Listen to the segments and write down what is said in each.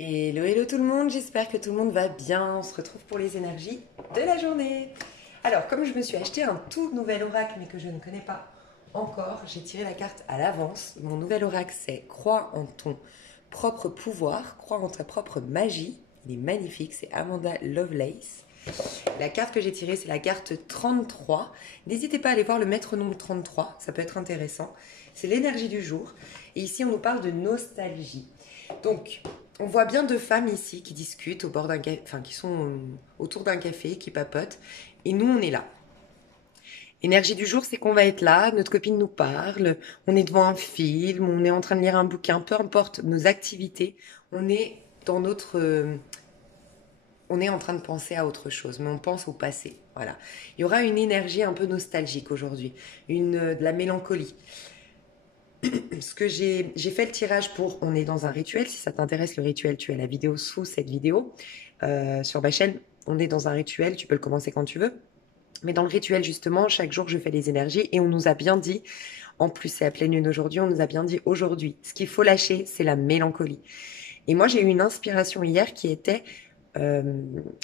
Hello, hello tout le monde, j'espère que tout le monde va bien. On se retrouve pour les énergies de la journée. Alors, comme je me suis acheté un tout nouvel oracle, mais que je ne connais pas encore, j'ai tiré la carte à l'avance. Mon nouvel oracle, c'est crois en ton propre pouvoir, crois en ta propre magie. Il est magnifique, c'est Amanda Lovelace. La carte que j'ai tirée, c'est la carte 33. N'hésitez pas à aller voir le maître nombre 33, ça peut être intéressant. C'est l'énergie du jour. Et ici, on nous parle de nostalgie. Donc, on voit bien deux femmes ici qui discutent au bord d'un café, enfin qui sont autour d'un café, qui papotent. Et nous, on est là. L'énergie du jour, c'est qu'on va être là, notre copine nous parle, on est devant un film, on est en train de lire un bouquin, peu importe nos activités, on est dans on est en train de penser à autre chose, mais on pense au passé. Voilà. Il y aura une énergie un peu nostalgique aujourd'hui, de la mélancolie. Ce que j'ai fait le tirage pour, on est dans un rituel, si ça t'intéresse le rituel, tu as la vidéo sous cette vidéo. Sur ma chaîne, on est dans un rituel, tu peux le commencer quand tu veux. Mais dans le rituel, justement, chaque jour, je fais les énergies et on nous a bien dit, en plus c'est à pleine lune aujourd'hui, on nous a bien dit aujourd'hui, ce qu'il faut lâcher, c'est la mélancolie. Et moi, j'ai eu une inspiration hier qui était euh,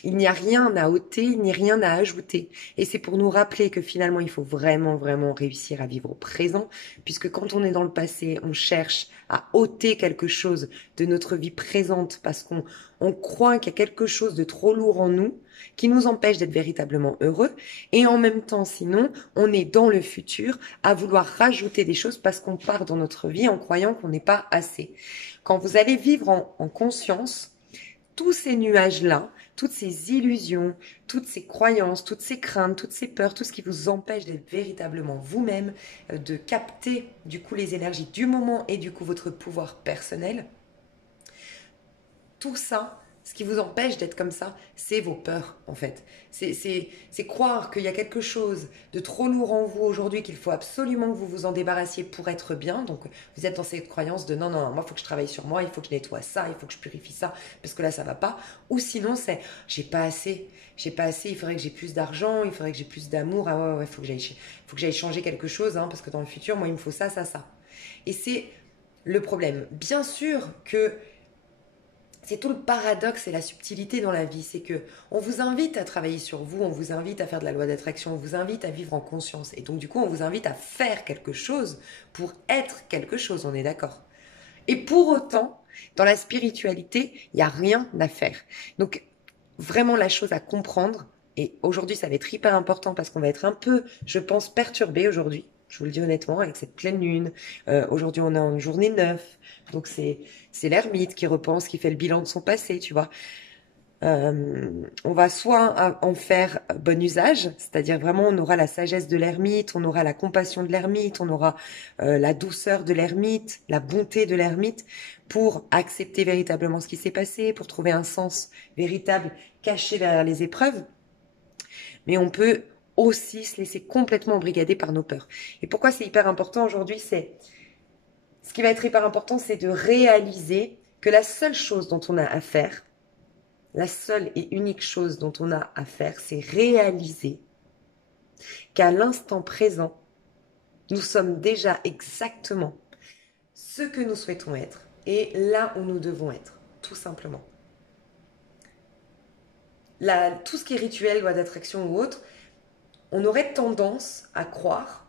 il n'y a rien à ôter, il n'y a rien à ajouter. Et c'est pour nous rappeler que finalement, il faut vraiment, vraiment réussir à vivre au présent, puisque quand on est dans le passé, on cherche à ôter quelque chose de notre vie présente parce qu'on croit qu'il y a quelque chose de trop lourd en nous qui nous empêche d'être véritablement heureux. Et en même temps, sinon, on est dans le futur à vouloir rajouter des choses parce qu'on part dans notre vie en croyant qu'on n'est pas assez. Quand vous allez vivre en conscience, tous ces nuages-là, toutes ces illusions, toutes ces croyances, toutes ces craintes, toutes ces peurs, tout ce qui vous empêche d'être véritablement vous-même, de capter du coup les énergies du moment et du coup votre pouvoir personnel, tout ça, ce qui vous empêche d'être comme ça, c'est vos peurs en fait. C'est croire qu'il y a quelque chose de trop lourd en vous aujourd'hui qu'il faut absolument que vous vous en débarrassiez pour être bien. Donc vous êtes dans cette croyance de non, non, non, moi il faut que je travaille sur moi, il faut que je nettoie ça, il faut que je purifie ça, parce que là ça va pas. Ou sinon c'est j'ai pas assez, il faudrait que j'ai plus d'argent, il faudrait que j'ai plus d'amour, ah ouais, ouais, faut que j'aille changer quelque chose, hein, parce que dans le futur, moi il me faut ça, ça, ça. Et c'est le problème. Bien sûr que c'est tout le paradoxe et la subtilité dans la vie, c'est que on vous invite à travailler sur vous, on vous invite à faire de la loi d'attraction, on vous invite à vivre en conscience. Et donc du coup, on vous invite à faire quelque chose pour être quelque chose, on est d'accord. Et pour autant, dans la spiritualité, il n'y a rien à faire. Donc vraiment la chose à comprendre, et aujourd'hui ça va être hyper important parce qu'on va être un peu, je pense, perturbé aujourd'hui. Je vous le dis honnêtement, avec cette pleine lune. Aujourd'hui, on est en journée 9. Donc, c'est l'ermite qui repense, qui fait le bilan de son passé, tu vois. On va soit en faire bon usage, c'est-à-dire vraiment on aura la sagesse de l'ermite, on aura la compassion de l'ermite, on aura la douceur de l'ermite, la bonté de l'ermite, pour accepter véritablement ce qui s'est passé, pour trouver un sens véritable caché derrière les épreuves. Mais on peut aussi se laisser complètement embrigader par nos peurs. Et pourquoi c'est hyper important aujourd'hui, ce qui va être hyper important, c'est de réaliser que la seule chose dont on a à faire, la seule et unique chose dont on a à faire, c'est réaliser qu'à l'instant présent, nous sommes déjà exactement ce que nous souhaitons être et là où nous devons être, tout simplement. Tout ce qui est rituel, loi d'attraction ou autre, on aurait tendance à croire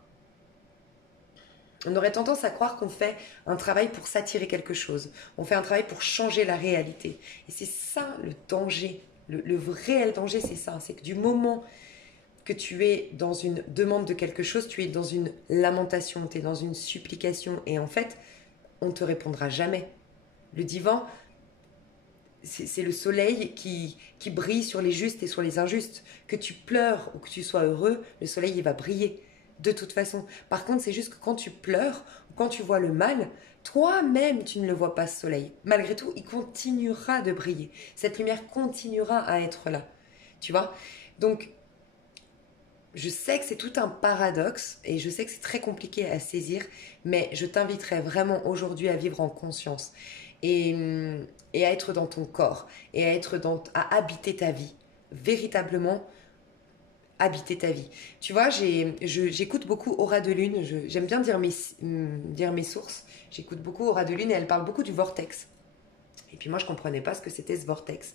qu'on fait un travail pour s'attirer quelque chose. On fait un travail pour changer la réalité. Et c'est ça le danger. Le réel danger, c'est ça. C'est que du moment que tu es dans une demande de quelque chose, tu es dans une lamentation, tu es dans une supplication. Et en fait, on ne te répondra jamais. Le divin, c'est le soleil qui brille sur les justes et sur les injustes. Que tu pleures ou que tu sois heureux, le soleil, il va briller. De toute façon. Par contre, c'est juste que quand tu pleures, ou quand tu vois le mal, toi-même, tu ne le vois pas, ce soleil. Malgré tout, il continuera de briller. Cette lumière continuera à être là. Tu vois? Donc, je sais que c'est tout un paradoxe et je sais que c'est très compliqué à saisir, mais je t'inviterai vraiment aujourd'hui à vivre en conscience et, et à être dans ton corps et à habiter ta vie. Véritablement, habiter ta vie. Tu vois, j'écoute beaucoup Aura de Lune. J'aime bien dire mes sources. J'écoute beaucoup Aura de Lune et elle parle beaucoup du vortex. Et puis moi, je comprenais pas ce que c'était ce vortex.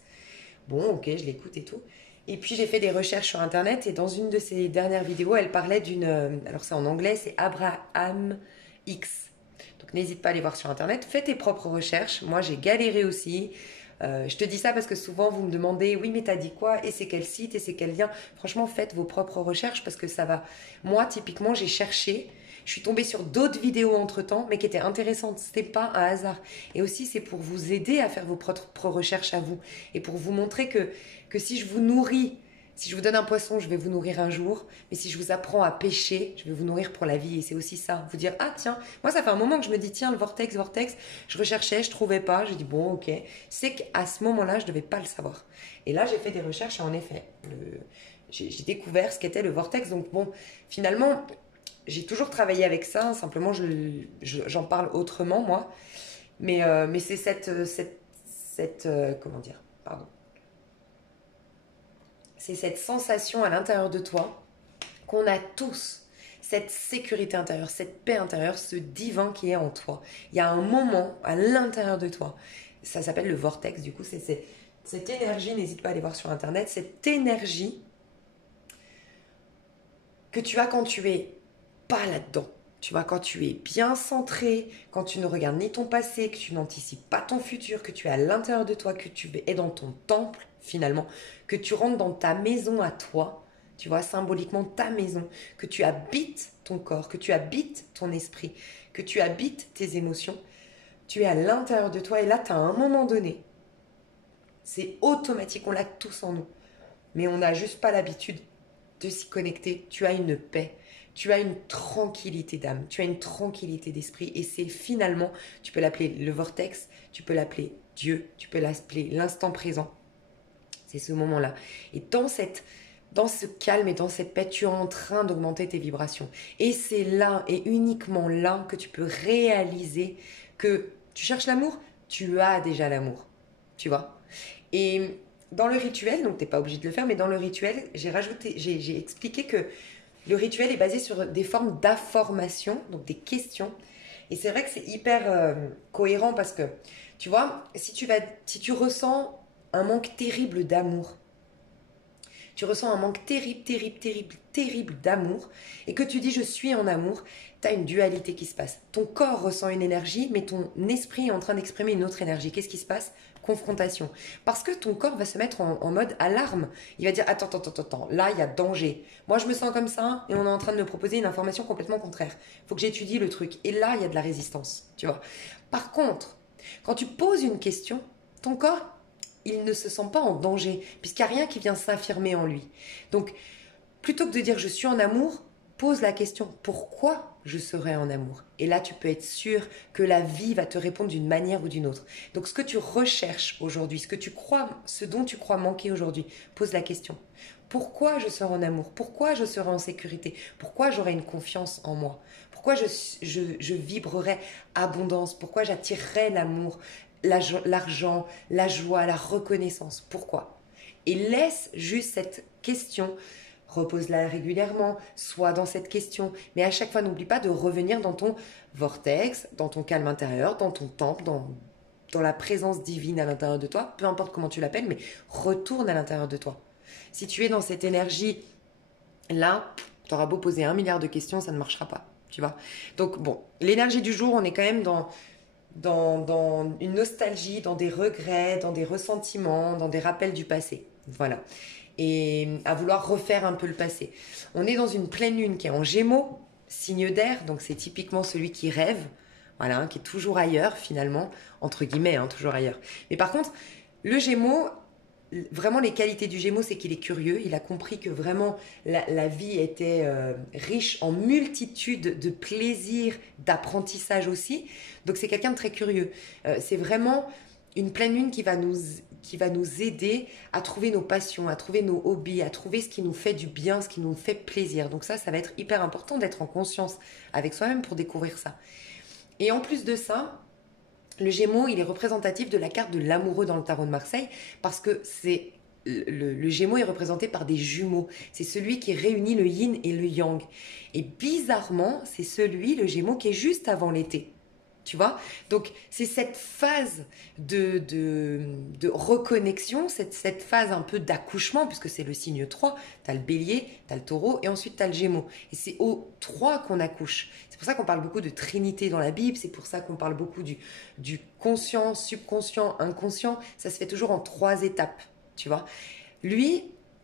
Bon, ok, je l'écoute et tout. Et puis j'ai fait des recherches sur Internet et dans une de ses dernières vidéos, elle parlait d'une... alors c'est en anglais, c'est Abraham X. Donc n'hésite pas à aller voir sur Internet. Fais tes propres recherches. Moi, j'ai galéré aussi. Je te dis ça parce que souvent, vous me demandez, oui, mais t'as dit quoi? Et c'est quel site? Et c'est quel lien? Franchement, faites vos propres recherches parce que ça va... Moi, typiquement, j'ai cherché. Je suis tombée sur d'autres vidéos entre-temps, mais qui étaient intéressantes. C'était pas un hasard. Et aussi, c'est pour vous aider à faire vos propres recherches à vous. Et pour vous montrer que si je vous nourris, si je vous donne un poisson, je vais vous nourrir un jour. Mais si je vous apprends à pêcher, je vais vous nourrir pour la vie. Et c'est aussi ça. Vous dire, ah tiens, moi ça fait un moment que je me dis, tiens, le vortex, vortex. Je recherchais, je trouvais pas. J'ai dit, bon, ok. C'est qu'à ce moment-là, je devais pas le savoir. Et là, j'ai fait des recherches et en effet, j'ai découvert ce qu'était le vortex. Donc bon, finalement, j'ai toujours travaillé avec ça. Simplement, j'en parle autrement, moi. Mais c'est comment dire, pardon. C'est cette sensation à l'intérieur de toi qu'on a tous, cette sécurité intérieure, cette paix intérieure, ce divin qui est en toi. Il y a un moment à l'intérieur de toi, ça s'appelle le vortex, du coup, c'est cette énergie, n'hésite pas à aller voir sur Internet, cette énergie que tu as quand tu es pas là-dedans. Tu vois, quand tu es bien centré, quand tu ne regardes ni ton passé, que tu n'anticipes pas ton futur, que tu es à l'intérieur de toi, que tu es dans ton temple finalement, que tu rentres dans ta maison à toi, tu vois, symboliquement ta maison, que tu habites ton corps, que tu habites ton esprit, que tu habites tes émotions, tu es à l'intérieur de toi et là, tu as un moment donné, c'est automatique, on l'a tous en nous, mais on n'a juste pas l'habitude de s'y connecter, tu as une paix. Tu as une tranquillité d'âme, tu as une tranquillité d'esprit et c'est finalement, tu peux l'appeler le vortex, tu peux l'appeler Dieu, tu peux l'appeler l'instant présent. C'est ce moment-là. Et dans ce calme et dans cette paix, tu es en train d'augmenter tes vibrations. Et c'est là et uniquement là que tu peux réaliser que tu cherches l'amour, tu as déjà l'amour. Tu vois? Et dans le rituel, donc tu n'es pas obligé de le faire, mais dans le rituel, j'ai expliqué que le rituel est basé sur des formes d'information, donc des questions. Et c'est vrai que c'est hyper cohérent parce que, tu vois, si tu ressens un manque terrible d'amour, tu ressens un manque terrible, terrible, terrible, terrible d'amour, et que tu dis je suis en amour, tu as une dualité qui se passe. Ton corps ressent une énergie, mais ton esprit est en train d'exprimer une autre énergie. Qu'est-ce qui se passe? Confrontation. Parce que ton corps va se mettre en mode alarme. Il va dire attends, là il y a danger. Moi je me sens comme ça et on est en train de me proposer une information complètement contraire. Il faut que j'étudie le truc. Et là il y a de la résistance, tu vois. Par contre, quand tu poses une question, ton corps, il ne se sent pas en danger puisqu'il n'y a rien qui vient s'affirmer en lui. Donc, plutôt que de dire je suis en amour, pose la question pourquoi je serai en amour. Et là, tu peux être sûr que la vie va te répondre d'une manière ou d'une autre. Donc, ce que tu recherches aujourd'hui, ce dont tu crois manquer aujourd'hui, pose la question. Pourquoi je serai en amour? Pourquoi je serai en sécurité? Pourquoi j'aurai une confiance en moi? Pourquoi je vibrerai abondance? Pourquoi j'attirerai l'amour, l'argent, la joie, la reconnaissance? Pourquoi? Et laisse juste cette question. Repose-la régulièrement, sois dans cette question. Mais à chaque fois, n'oublie pas de revenir dans ton vortex, dans ton calme intérieur, dans ton temple, dans la présence divine à l'intérieur de toi. Peu importe comment tu l'appelles, mais retourne à l'intérieur de toi. Si tu es dans cette énergie-là, tu auras beau poser 1 milliard de questions, ça ne marchera pas. Tu vois? Donc bon, l'énergie du jour, on est quand même dans une nostalgie, dans des regrets, dans des ressentiments, dans des rappels du passé. Voilà. Et à vouloir refaire un peu le passé. On est dans une pleine lune qui est en Gémeaux, signe d'air, donc c'est typiquement celui qui rêve, voilà, qui est toujours ailleurs finalement, entre guillemets, hein, toujours ailleurs. Mais par contre, le Gémeaux, vraiment les qualités du Gémeaux, c'est qu'il est curieux, il a compris que vraiment la vie était riche en multitude de plaisirs, d'apprentissage aussi, donc c'est quelqu'un de très curieux. C'est vraiment une pleine lune qui va nous aider à trouver nos passions, à trouver nos hobbies, à trouver ce qui nous fait du bien, ce qui nous fait plaisir. Donc ça va être hyper important d'être en conscience avec soi-même pour découvrir ça. Et en plus de ça, le Gémeaux, il est représentatif de la carte de l'amoureux dans le tarot de Marseille parce que le Gémeaux est représenté par des jumeaux. C'est celui qui réunit le yin et le yang. Et bizarrement, c'est le Gémeaux qui est juste avant l'été. Tu vois? Donc, c'est cette phase de reconnexion, cette phase un peu d'accouchement, puisque c'est le signe 3. Tu as le bélier, tu as le taureau, et ensuite tu as le gémeaux. Et c'est au 3 qu'on accouche. C'est pour ça qu'on parle beaucoup de trinité dans la Bible, c'est pour ça qu'on parle beaucoup du conscient, subconscient, inconscient. Ça se fait toujours en 3 étapes, tu vois? Lui,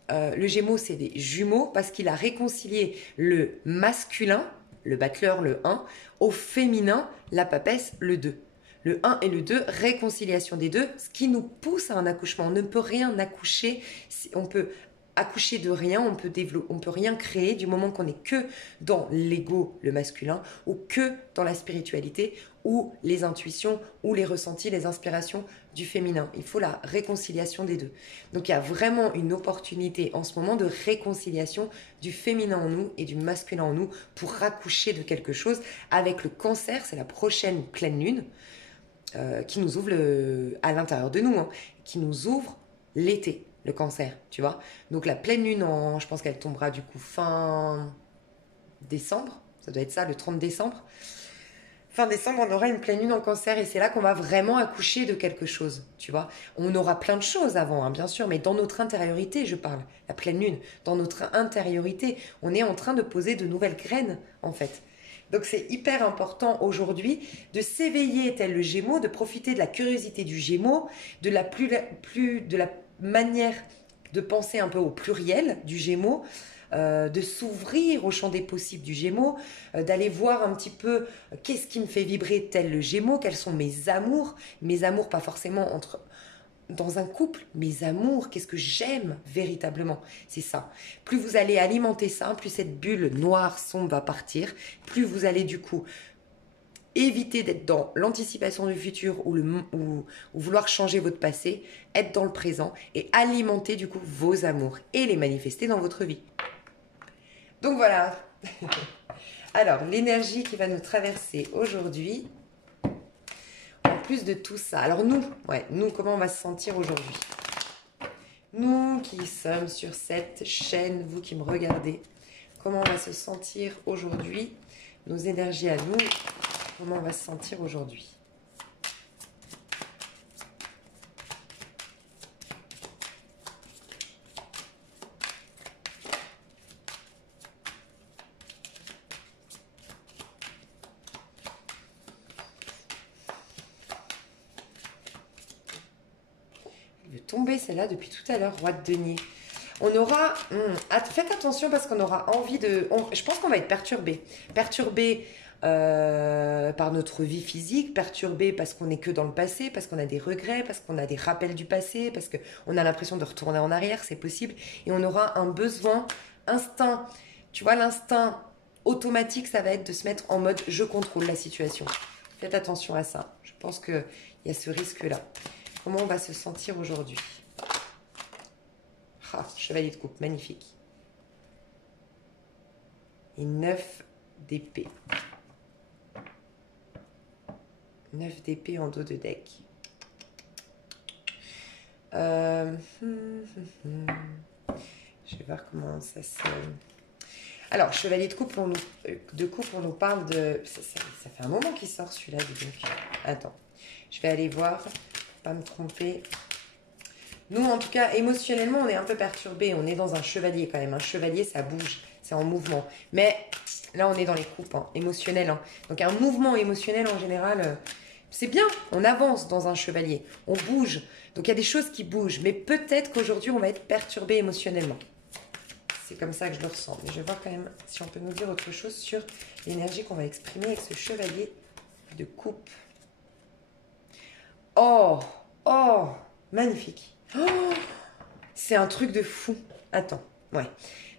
le gémeaux, c'est des jumeaux, parce qu'il a réconcilié le masculin, le battleur, le 1, au féminin, la papesse, le 2. Le 1 et le 2, réconciliation des deux, ce qui nous pousse à un accouchement. On ne peut rien accoucher, on peut accoucher de rien, on peut rien créer du moment qu'on n'est que dans l'ego, le masculin, ou que dans la spiritualité, ou les intuitions, ou les ressentis, les inspirations du féminin. Il faut la réconciliation des deux. Donc il y a vraiment une opportunité en ce moment de réconciliation du féminin en nous et du masculin en nous pour raccoucher de quelque chose. Avec le cancer, c'est la prochaine pleine lune qui nous ouvre à l'intérieur de nous, hein, qui nous ouvre l'été, le cancer, tu vois. Donc la pleine lune, je pense qu'elle tombera du coup fin décembre, ça doit être ça, le 30 décembre. Fin décembre, on aura une pleine lune en cancer et c'est là qu'on va vraiment accoucher de quelque chose, tu vois. On aura plein de choses avant, hein, bien sûr, mais dans notre intériorité, je parle, la pleine lune, dans notre intériorité, on est en train de poser de nouvelles graines, en fait. Donc c'est hyper important aujourd'hui de s'éveiller tel le Gémeaux, de profiter de la curiosité du Gémeaux, de la manière de penser un peu au pluriel du Gémeaux, de s'ouvrir au champ des possibles du Gémeaux, d'aller voir un petit peu qu'est-ce qui me fait vibrer tel le Gémeaux, quels sont mes amours pas forcément dans un couple, mes amours, qu'est-ce que j'aime véritablement, c'est ça. Plus vous allez alimenter ça, plus cette bulle noire sombre va partir, plus vous allez du coup éviter d'être dans l'anticipation du futur ou vouloir changer votre passé, être dans le présent et alimenter du coup vos amours et les manifester dans votre vie. Donc voilà. Alors, l'énergie qui va nous traverser aujourd'hui, en plus de tout ça. Alors nous, comment on va se sentir aujourd'hui? Nous qui sommes sur cette chaîne, vous qui me regardez, comment on va se sentir aujourd'hui? Nos énergies à nous, comment on va se sentir aujourd'hui? Tomber celle-là depuis tout à l'heure, roi de denier. On aura... faites attention parce qu'on aura envie de... je pense qu'on va être perturbé. Perturbé par notre vie physique, perturbé parce qu'on n'est que dans le passé, parce qu'on a des regrets, parce qu'on a des rappels du passé, parce qu'on a l'impression de retourner en arrière, c'est possible. Et on aura un besoin, instinct. Tu vois, l'instinct automatique, ça va être de se mettre en mode « je contrôle la situation ». Faites attention à ça. Je pense qu'il y a ce risque-là. Comment on va se sentir aujourd'hui? Ah, chevalier de coupe, magnifique. Et 9 d'épée. 9 d'épée en dos de deck. Je vais voir comment ça se... Alors, chevalier de coupe, on nous parle de... Ça fait un moment qu'il sort celui-là. Donc, attends, je vais aller voir... pas me tromper. Nous, en tout cas, émotionnellement, on est un peu perturbé. On est dans un chevalier quand même. Un chevalier, ça bouge, c'est en mouvement. Mais là, on est dans les coupes émotionnelles. Donc, un mouvement émotionnel, en général, c'est bien. On avance dans un chevalier. On bouge. Donc, il y a des choses qui bougent. Mais peut-être qu'aujourd'hui, on va être perturbé émotionnellement. C'est comme ça que je le ressens. Mais je vais voir quand même si on peut nous dire autre chose sur l'énergie qu'on va exprimer avec ce chevalier de coupe. Oh, magnifique. Oh, c'est un truc de fou. Attends,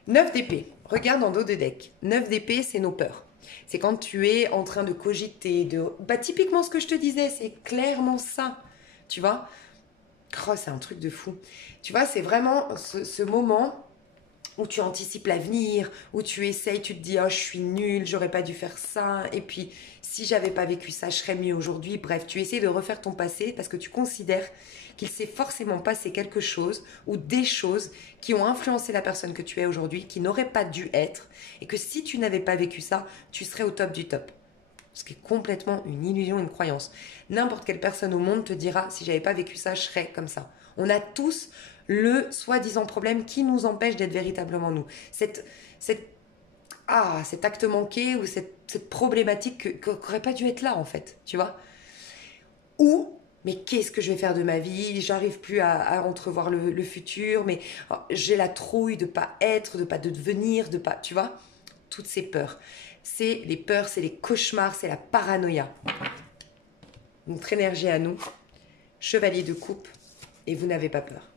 9 d'épée. Regarde en dos de deck. 9 d'épée, c'est nos peurs. C'est quand tu es en train de cogiter, typiquement ce que je te disais, c'est clairement ça. Tu vois? Oh, c'est un truc de fou. Tu vois, c'est vraiment ce moment où tu anticipes l'avenir, où tu essayes, tu te dis « Oh, je suis nulle, j'aurais pas dû faire ça. » Et puis, si j'avais pas vécu ça, je serais mieux aujourd'hui. Bref, tu essaies de refaire ton passé parce que tu considères qu'il s'est forcément passé quelque chose ou des choses qui ont influencé la personne que tu es aujourd'hui, qui n'auraient pas dû être. Et que si tu n'avais pas vécu ça, tu serais au top du top. Ce qui est complètement une illusion, une croyance. N'importe quelle personne au monde te dira, si j'avais pas vécu ça, je serais comme ça. On a tous le soi-disant problème qui nous empêche d'être véritablement nous. Cet acte manqué ou cette problématique qui n'aurait pas dû être là, en fait, tu vois. Ou, mais qu'est-ce que je vais faire de ma vie? J'arrive plus à entrevoir le futur, mais j'ai la trouille de pas être, de pas devenir, de pas, tu vois. Toutes ces peurs. C'est les peurs, c'est les cauchemars, c'est la paranoïa. Notre énergie à nous, chevalier de coupe, et vous n'avez pas peur.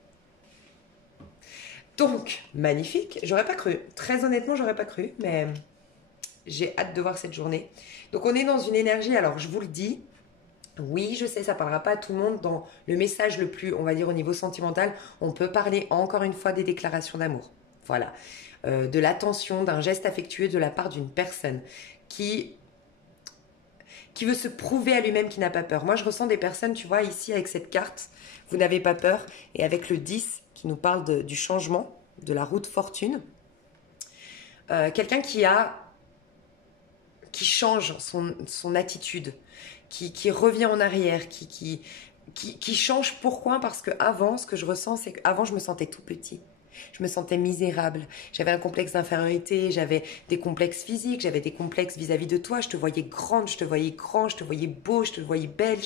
Donc, magnifique, j'aurais pas cru. Très honnêtement, j'aurais pas cru, mais j'ai hâte de voir cette journée. Donc, on est dans une énergie, alors je vous le dis, oui, je sais, ça parlera pas à tout le monde. Dans le message le plus, on va dire au niveau sentimental, on peut parler encore une fois des déclarations d'amour. Voilà. De l'attention, d'un geste affectueux de la part d'une personne qui veut se prouver à lui-même qu'il n'a pas peur. Moi, je ressens des personnes, tu vois, ici avec cette carte, vous n'avez pas peur, et avec le 10 qui nous parle du changement, de la roue de fortune. Quelqu'un qui change son attitude, qui revient en arrière, qui change. Pourquoi? Parce qu'avant, ce que je ressens, c'est qu'avant, je me sentais tout petit. Je me sentais misérable. J'avais un complexe d'infériorité, j'avais des complexes physiques, j'avais des complexes vis-à-vis de toi. Je te voyais grande, je te voyais grand, je te voyais beau, je te voyais belle.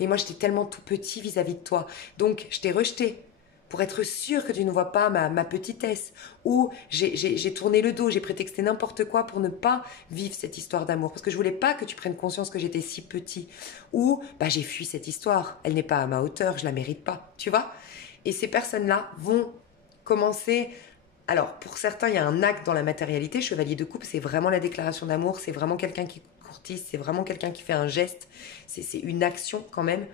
Et moi, j'étais tellement tout petit vis-à-vis de toi. Donc, je t'ai rejeté pour être sûre que tu ne vois pas ma petitesse. Ou j'ai tourné le dos, j'ai prétexté n'importe quoi pour ne pas vivre cette histoire d'amour. Parce que je voulais pas que tu prennes conscience que j'étais si petit. Ou j'ai fui cette histoire. Elle n'est pas à ma hauteur, je la mérite pas. Tu vois? Et ces personnes-là vont commencer. Alors, pour certains, il y a un acte dans la matérialité. Chevalier de coupe, c'est vraiment la déclaration d'amour. C'est vraiment quelqu'un qui courtise. C'est vraiment quelqu'un qui fait un geste. C'est une action quand même.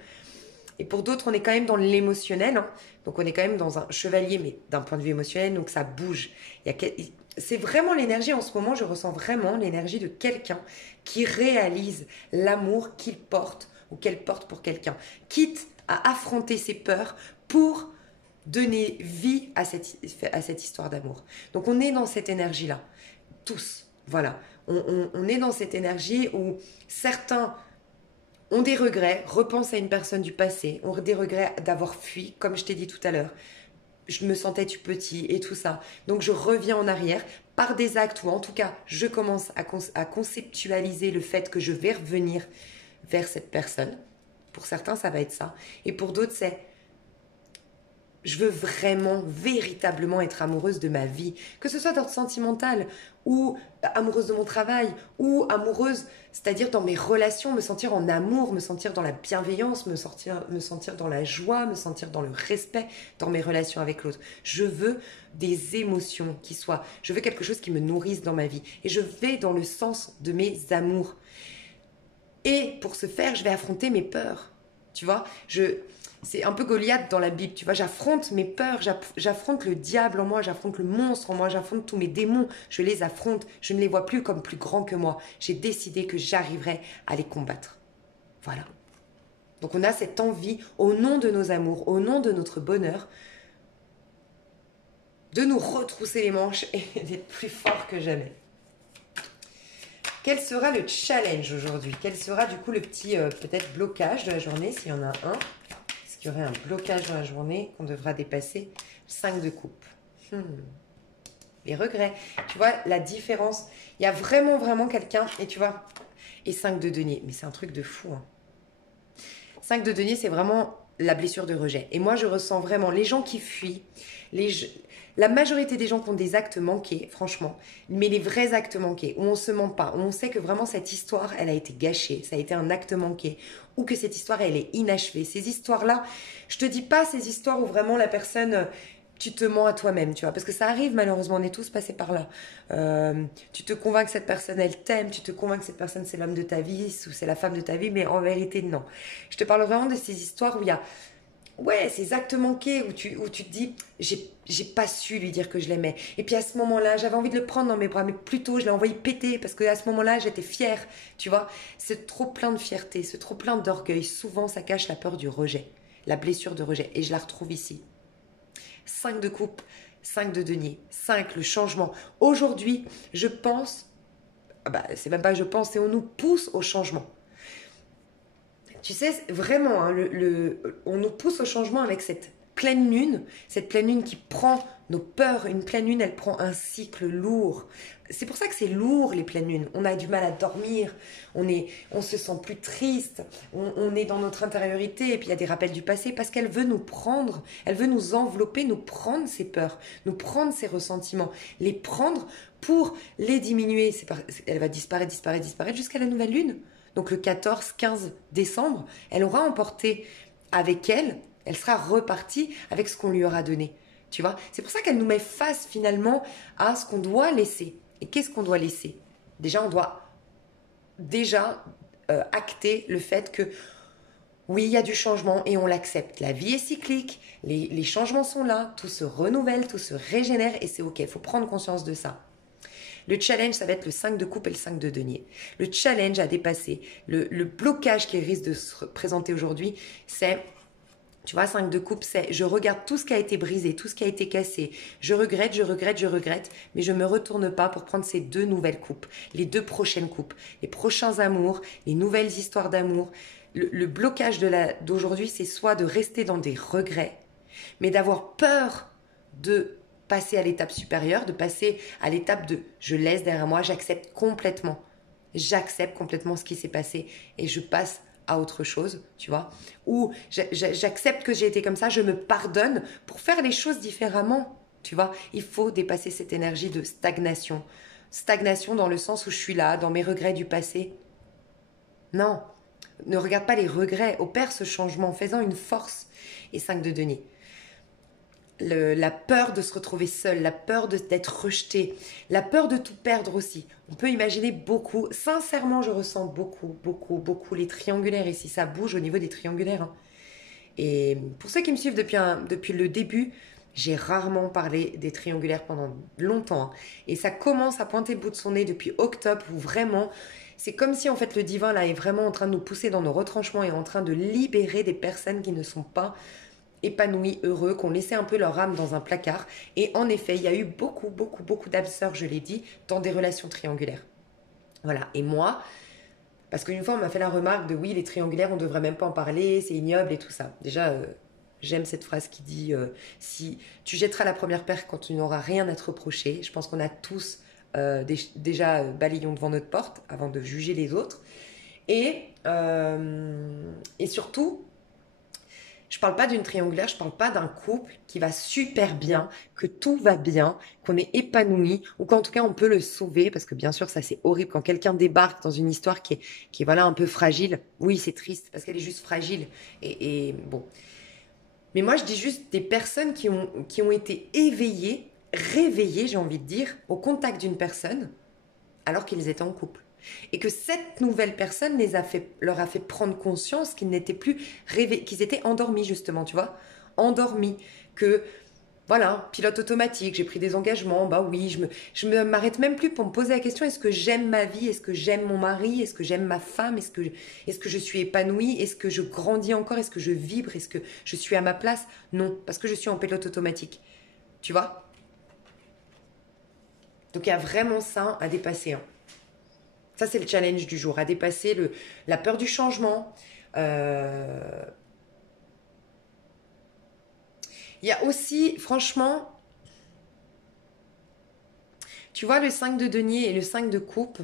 Et pour d'autres, on est quand même dans l'émotionnel. Hein. Donc, on est quand même dans un chevalier, mais d'un point de vue émotionnel. Donc, ça bouge. C'est vraiment l'énergie en ce moment. Je ressens vraiment l'énergie de quelqu'un qui réalise l'amour qu'il porte ou qu'elle porte pour quelqu'un. Quitte à affronter ses peurs pour donner vie à cette histoire d'amour. Donc on est dans cette énergie-là, tous, voilà. On est dans cette énergie où certains ont des regrets, repensent à une personne du passé, ont des regrets d'avoir fui, comme je t'ai dit tout à l'heure. Je me sentais tout petit et tout ça. Donc je reviens en arrière par des actes, ou en tout cas, je commence à conceptualiser le fait que je vais revenir vers cette personne. Pour certains, ça va être ça. Et pour d'autres, c'est je veux vraiment, véritablement être amoureuse de ma vie. Que ce soit d'ordre sentimental, ou amoureuse de mon travail, ou amoureuse, c'est-à-dire dans mes relations, me sentir en amour, me sentir dans la bienveillance, me sentir dans la joie, me sentir dans le respect dans mes relations avec l'autre. Je veux des émotions qui soient... Je veux quelque chose qui me nourrisse dans ma vie. Et je vais dans le sens de mes amours. Et pour ce faire, je vais affronter mes peurs. Tu vois, c'est un peu Goliath dans la Bible, tu vois, j'affronte mes peurs, j'affronte le diable en moi, j'affronte le monstre en moi, j'affronte tous mes démons, je les affronte, je ne les vois plus comme plus grands que moi. J'ai décidé que j'arriverais à les combattre. Voilà. Donc on a cette envie, au nom de nos amours, au nom de notre bonheur, de nous retrousser les manches et d'être plus forts que jamais. Quel sera le challenge aujourd'hui? Quel sera du coup le petit peut-être blocage de la journée, s'il y en a un? Qu'il y aurait un blocage dans la journée qu'on devra dépasser? 5 de coupe. Les regrets. Tu vois, la différence. Il y a vraiment, vraiment quelqu'un. Et tu vois, et 5 de denier. Mais c'est un truc de fou. Hein. 5 de denier, c'est vraiment la blessure de rejet. Et moi, je ressens vraiment les gens qui fuient. La majorité des gens qui ont des actes manqués, franchement, mais les vrais actes manqués, où on ne se ment pas, où on sait que vraiment cette histoire, elle a été gâchée, ça a été un acte manqué, ou que cette histoire, elle est inachevée. Ces histoires-là, je te dis pas ces histoires où vraiment la personne, tu te mens à toi-même, tu vois, parce que ça arrive malheureusement, on est tous passés par là. Tu te convaincs que cette personne, elle t'aime, tu te convaincs que cette personne, c'est l'homme de ta vie, ou c'est la femme de ta vie, mais en vérité, non. Je te parle vraiment de ces histoires où il y a... Ouais, ces actes manqués où tu te dis, j'ai pas su lui dire que je l'aimais. Et puis à ce moment-là, j'avais envie de le prendre dans mes bras, mais plutôt je l'ai envoyé péter parce qu'à ce moment-là, j'étais fière, tu vois. C'est trop plein de fierté, c'est trop plein d'orgueil. Souvent, ça cache la peur du rejet, la blessure de rejet. Et je la retrouve ici. 5 de coupe, 5 de denier, 5 le changement. Aujourd'hui, je pense ah bah, c'est même pas je pense, c'est on nous pousse au changement. Tu sais, vraiment, hein, on nous pousse au changement avec cette pleine lune qui prend nos peurs. Une pleine lune, elle prend un cycle lourd. C'est pour ça que c'est lourd, les pleines lunes. On a du mal à dormir, on se sent plus triste, on est dans notre intériorité, et puis il y a des rappels du passé, parce qu'elle veut nous prendre, elle veut nous envelopper, nous prendre ces peurs, nous prendre ces ressentiments, les prendre pour les diminuer. Elle va disparaître, disparaître, disparaître jusqu'à la nouvelle lune. Donc le 14-15 décembre, elle aura emporté avec elle, elle sera repartie avec ce qu'on lui aura donné. Tu vois, c'est pour ça qu'elle nous met face finalement à ce qu'on doit laisser. Et qu'est-ce qu'on doit laisser? Déjà, on doit acter le fait que oui, il y a du changement et on l'accepte. La vie est cyclique, les changements sont là, tout se renouvelle, tout se régénère et c'est ok, il faut prendre conscience de ça. Le challenge, ça va être le 5 de coupe et le 5 de denier. Le challenge à dépasser, le blocage qui risque de se présenter aujourd'hui, c'est, tu vois, 5 de coupe, c'est je regarde tout ce qui a été brisé, tout ce qui a été cassé. Je regrette, je regrette, je regrette, mais je ne me retourne pas pour prendre ces 2 nouvelles coupes, les 2 prochaines coupes, les prochains amours, les nouvelles histoires d'amour. Le blocage d'aujourd'hui, c'est soit de rester dans des regrets, mais d'avoir peur de passer à l'étape supérieure, de passer à l'étape de je laisse derrière moi, j'accepte complètement ce qui s'est passé et je passe à autre chose, tu vois, ou j'accepte que j'ai été comme ça, je me pardonne pour faire les choses différemment, tu vois. Il faut dépasser cette énergie de stagnation dans le sens où je suis là, dans mes regrets du passé. Non, ne regarde pas les regrets, opère ce changement en faisant une force. Et 5 de denier, la peur de se retrouver seul, la peur d'être rejeté, la peur de tout perdre aussi. On peut imaginer beaucoup, sincèrement je ressens beaucoup, beaucoup, beaucoup les triangulaires ici, ça bouge au niveau des triangulaires. Hein. Et pour ceux qui me suivent depuis le début, j'ai rarement parlé des triangulaires pendant longtemps. Hein. Et ça commence à pointer le bout de son nez depuis octobre où vraiment, c'est comme si en fait le divin là est vraiment en train de nous pousser dans nos retranchements et en train de libérer des personnes qui ne sont pas épanouis, heureux, qui ont laissé un peu leur âme dans un placard. Et en effet, il y a eu beaucoup, beaucoup, beaucoup d'âmes sœurs, je l'ai dit, dans des relations triangulaires. Voilà. Et moi, parce qu'une fois, on m'a fait la remarque de oui, les triangulaires, on ne devrait même pas en parler, c'est ignoble et tout ça. Déjà, j'aime cette phrase qui dit si tu jetteras la première pierre quand tu n'auras rien à te reprocher. Je pense qu'on a tous déjà balayons devant notre porte avant de juger les autres. Et surtout, je parle pas d'une triangulaire, je parle pas d'un couple qui va super bien, que tout va bien, qu'on est épanoui, ou qu'en tout cas on peut le sauver, parce que bien sûr ça c'est horrible quand quelqu'un débarque dans une histoire qui est voilà un peu fragile. Oui, c'est triste parce qu'elle est juste fragile. Et bon. Mais moi je dis juste des personnes qui ont été éveillées, réveillées, j'ai envie de dire, au contact d'une personne, alors qu'ils étaient en couple. Et que cette nouvelle personne leur a fait prendre conscience qu'ils n'étaient plus rêvés, qu'ils étaient endormis justement, tu vois, endormis, que voilà, pilote automatique, j'ai pris des engagements, bah oui, je me m'arrête même plus pour me poser la question, est-ce que j'aime ma vie, est-ce que j'aime mon mari, est-ce que j'aime ma femme, est-ce que je suis épanouie, est-ce que je grandis encore, est-ce que je vibre, est-ce que je suis à ma place? Non, parce que je suis en pilote automatique, tu vois. Donc il y a vraiment ça à dépasser, hein. Ça, c'est le challenge du jour, à dépasser la peur du changement. Il y a aussi, franchement, tu vois, le 5 de denier et le 5 de coupe,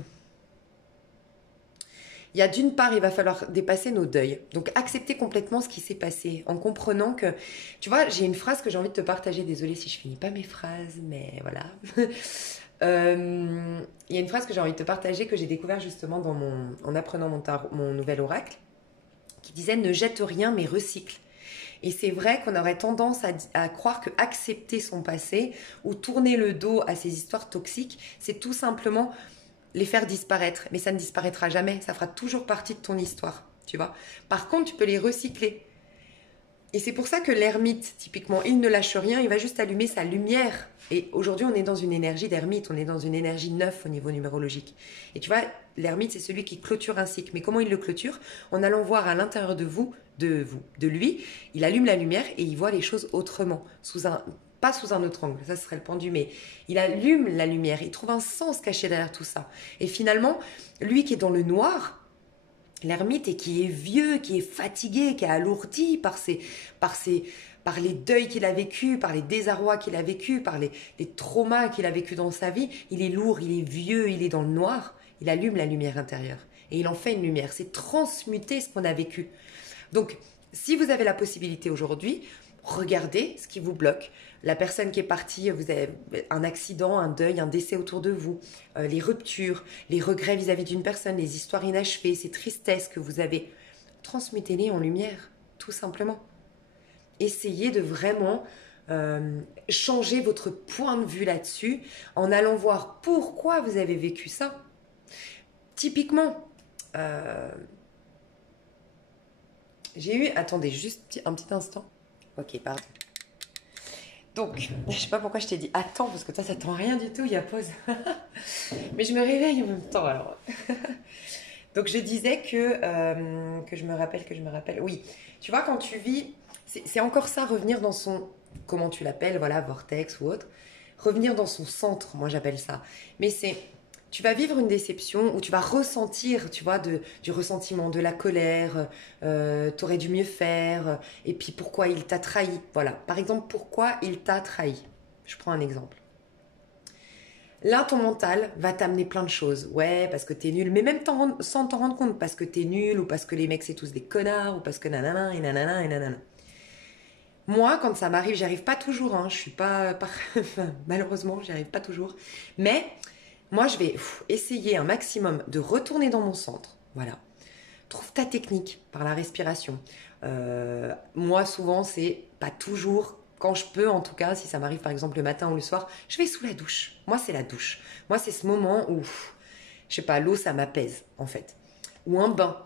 il y a d'une part, il va falloir dépasser nos deuils. Donc, accepter complètement ce qui s'est passé en comprenant que, tu vois, j'ai une phrase que j'ai envie de te partager. Désolée si je finis pas mes phrases, mais voilà. Il y a une phrase que j'ai envie de te partager que j'ai découvert justement en apprenant mon nouvel oracle qui disait ne jette rien mais recycle. Et c'est vrai qu'on aurait tendance à croire que accepter son passé ou tourner le dos à ces histoires toxiques, c'est tout simplement les faire disparaître. Mais ça ne disparaîtra jamais, ça fera toujours partie de ton histoire, tu vois. Par contre, tu peux les recycler. Et c'est pour ça que l'ermite, typiquement, il ne lâche rien, il va juste allumer sa lumière. Et aujourd'hui, on est dans une énergie d'ermite, on est dans une énergie neuve au niveau numérologique. Et tu vois, l'ermite, c'est celui qui clôture un cycle. Mais comment il le clôture? En allant voir à l'intérieur de lui, il allume la lumière et il voit les choses autrement, pas sous un autre angle, ça serait le pendu, mais il allume la lumière, il trouve un sens caché derrière tout ça. Et finalement, lui qui est dans le noir, l'ermite, et qui est vieux, qui est fatigué, qui est alourdi par les deuils qu'il a vécu, par les désarrois qu'il a vécu, par les traumas qu'il a vécu dans sa vie, il est lourd, il est vieux, il est dans le noir, il allume la lumière intérieure. Et il en fait une lumière, c'est transmuter ce qu'on a vécu. Donc, si vous avez la possibilité aujourd'hui, regardez ce qui vous bloque. La personne qui est partie, vous avez un accident, un deuil, un décès autour de vous, les ruptures, les regrets vis-à-vis d'une personne, les histoires inachevées, ces tristesses que vous avez. Transmutez-les en lumière, tout simplement. Essayez de vraiment changer votre point de vue là-dessus en allant voir pourquoi vous avez vécu ça. Typiquement, j'ai eu... Attendez, juste un petit instant. Ok, pardon. Donc, je sais pas pourquoi je t'ai dit attends, parce que toi, ça t'entend rien du tout, il y a pause. Mais je me réveille en même temps, alors. Donc, je disais que je me rappelle. Oui, tu vois, quand tu vis, c'est encore ça, revenir dans son, comment tu l'appelles, voilà, vortex ou autre. Revenir dans son centre, moi j'appelle ça. Mais c'est, tu vas vivre une déception où tu vas ressentir, tu vois, du ressentiment, de la colère, t'aurais dû mieux faire, et puis pourquoi il t'a trahi. Voilà, par exemple, pourquoi il t'a trahi. Je prends un exemple. Là, ton mental va t'amener plein de choses. Ouais, parce que t'es nul, mais même sans t'en rendre compte, parce que t'es nul, ou parce que les mecs c'est tous des connards, ou parce que nanana, et nanana, et nanana. Moi, quand ça m'arrive, j'y arrive pas toujours, hein, je suis pas malheureusement, j'y arrive pas toujours. Mais moi, je vais essayer un maximum de retourner dans mon centre. Voilà. Trouve ta technique par la respiration. Moi, souvent, c'est pas toujours, quand je peux, en tout cas, si ça m'arrive par exemple le matin ou le soir, je vais sous la douche. Moi, c'est la douche. Moi, c'est ce moment où, je sais pas, l'eau, ça m'apaise, en fait. Ou un bain.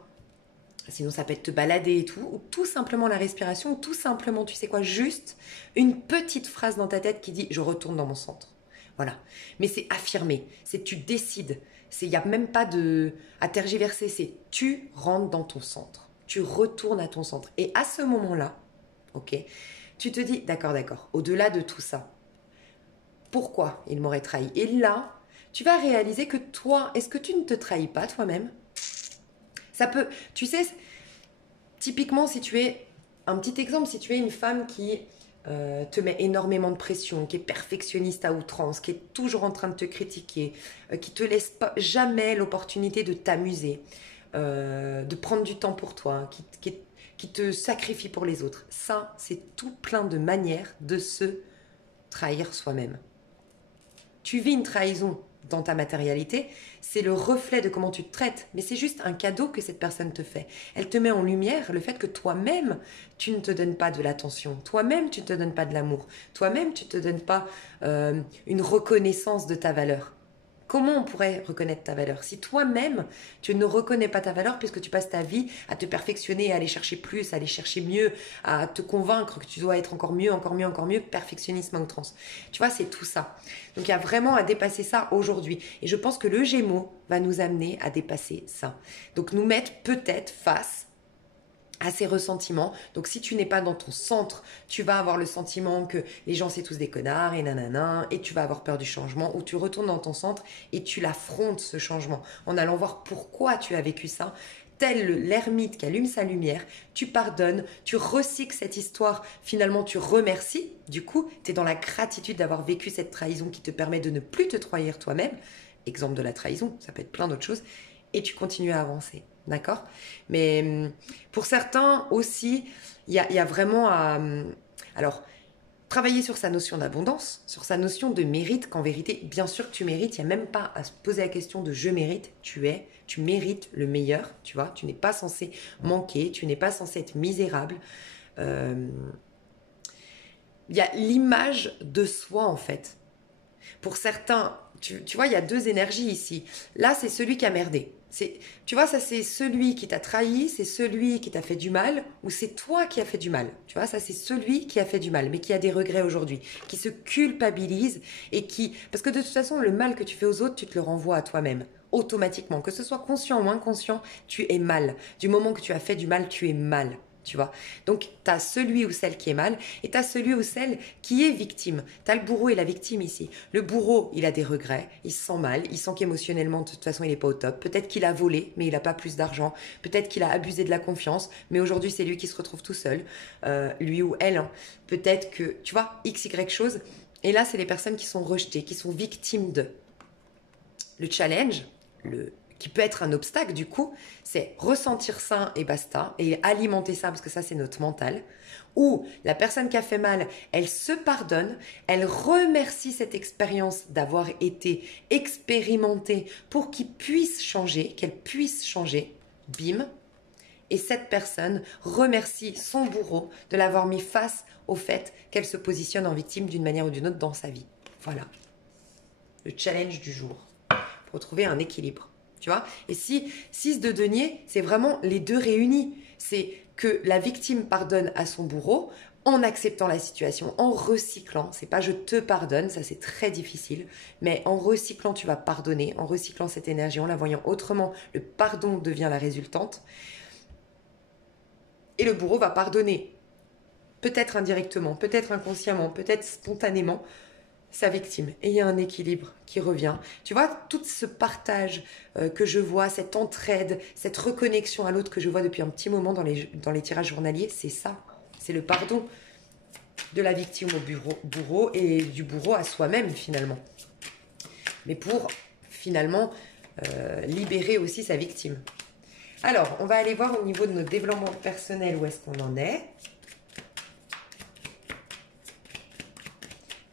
Sinon, ça peut être te balader et tout. Ou tout simplement la respiration. Ou tout simplement, tu sais quoi, juste une petite phrase dans ta tête qui dit « je retourne dans mon centre ». Voilà. Mais c'est affirmé. C'est tu décides. Il n'y a même pas à tergiverser. C'est tu rentres dans ton centre. Tu retournes à ton centre. Et à ce moment-là, ok, tu te dis d'accord, au-delà de tout ça, pourquoi il m'aurait trahi? Et là, tu vas réaliser que toi, est-ce que tu ne te trahis pas toi-même? Ça peut, tu sais, typiquement, si tu es, un petit exemple, si tu es une femme qui te met énormément de pression, qui est perfectionniste à outrance, qui est toujours en train de te critiquer, qui te laisse pas jamais l'opportunité de t'amuser, de prendre du temps pour toi, qui te sacrifie pour les autres. Ça, c'est tout plein de manières de se trahir soi-même. Tu vis une trahison dans ta matérialité, c'est le reflet de comment tu te traites, mais c'est juste un cadeau que cette personne te fait. Elle te met en lumière le fait que toi-même, tu ne te donnes pas de l'attention, toi-même, tu ne te donnes pas de l'amour, toi-même, tu ne te donnes pas une reconnaissance de ta valeur. Comment on pourrait reconnaître ta valeur si toi-même, tu ne reconnais pas ta valeur puisque tu passes ta vie à te perfectionner, à aller chercher plus, à aller chercher mieux, à te convaincre que tu dois être encore mieux, encore mieux, encore mieux, perfectionnisme à outrance. Tu vois, c'est tout ça. Donc, il y a vraiment à dépasser ça aujourd'hui. Et je pense que le Gémeaux va nous amener à dépasser ça. Donc, nous mettre peut-être face à ces ressentiments. Donc, si tu n'es pas dans ton centre, tu vas avoir le sentiment que les gens, c'est tous des connards et nanana, et tu vas avoir peur du changement, ou tu retournes dans ton centre et tu l'affrontes, ce changement, en allant voir pourquoi tu as vécu ça. Tel l'ermite qui allume sa lumière, tu pardonnes, tu recycles cette histoire, finalement tu remercies, du coup, tu es dans la gratitude d'avoir vécu cette trahison qui te permet de ne plus te trahir toi-même. Exemple de la trahison, ça peut être plein d'autres choses, et tu continues à avancer. D'accord? Mais pour certains aussi, il y a vraiment à... Alors, travailler sur sa notion d'abondance, sur sa notion de mérite, qu'en vérité, bien sûr que tu mérites, il n'y a même pas à se poser la question de je mérite, tu mérites le meilleur, tu vois, tu n'es pas censé manquer, tu n'es pas censé être misérable. Il y a l'image de soi, en fait. Pour certains, tu vois, il y a deux énergies ici. Là, c'est celui qui a merdé. Tu vois, ça c'est celui qui t'a trahi, c'est celui qui t'a fait du mal, ou c'est toi qui as fait du mal. Tu vois, ça c'est celui qui a fait du mal, mais qui a des regrets aujourd'hui, qui se culpabilise et qui... Parce que de toute façon, le mal que tu fais aux autres, tu te le renvoies à toi-même, automatiquement. Que ce soit conscient ou inconscient, tu es mal. Du moment que tu as fait du mal, tu es mal. Tu vois. Donc, tu as celui ou celle qui est mal et tu as celui ou celle qui est victime. Tu as le bourreau et la victime ici. Le bourreau, il a des regrets, il se sent mal, il sent qu'émotionnellement, de toute façon, il n'est pas au top. Peut-être qu'il a volé, mais il n'a pas plus d'argent. Peut-être qu'il a abusé de la confiance, mais aujourd'hui, c'est lui qui se retrouve tout seul. Lui ou elle. Hein. Peut-être que, tu vois, X, Y chose. Et là, c'est les personnes qui sont rejetées, qui sont victimes de. Le challenge, qui peut être un obstacle du coup, c'est ressentir ça et basta, et alimenter ça parce que ça c'est notre mental. Ou la personne qui a fait mal, elle se pardonne, elle remercie cette expérience d'avoir été expérimentée pour qu'il puisse changer, qu'elle puisse changer, bim. Et cette personne remercie son bourreau de l'avoir mis face au fait qu'elle se positionne en victime d'une manière ou d'une autre dans sa vie. Voilà, le challenge du jour, pour trouver un équilibre. Tu vois. Et si 6 de denier, c'est vraiment les deux réunis. C'est que la victime pardonne à son bourreau en acceptant la situation, en recyclant. C'est pas je te pardonne, ça c'est très difficile. Mais en recyclant, tu vas pardonner. En recyclant cette énergie, en la voyant autrement, le pardon devient la résultante. Et le bourreau va pardonner. Peut-être indirectement, peut-être inconsciemment, peut-être spontanément. Sa victime. Et il y a un équilibre qui revient. Tu vois, tout ce partage que je vois, cette entraide, cette reconnexion à l'autre que je vois depuis un petit moment dans les tirages journaliers, c'est ça. C'est le pardon de la victime au bourreau et du bourreau à soi-même finalement. Mais pour finalement libérer aussi sa victime. Alors, on va aller voir au niveau de nos développements personnels où est-ce qu'on en est.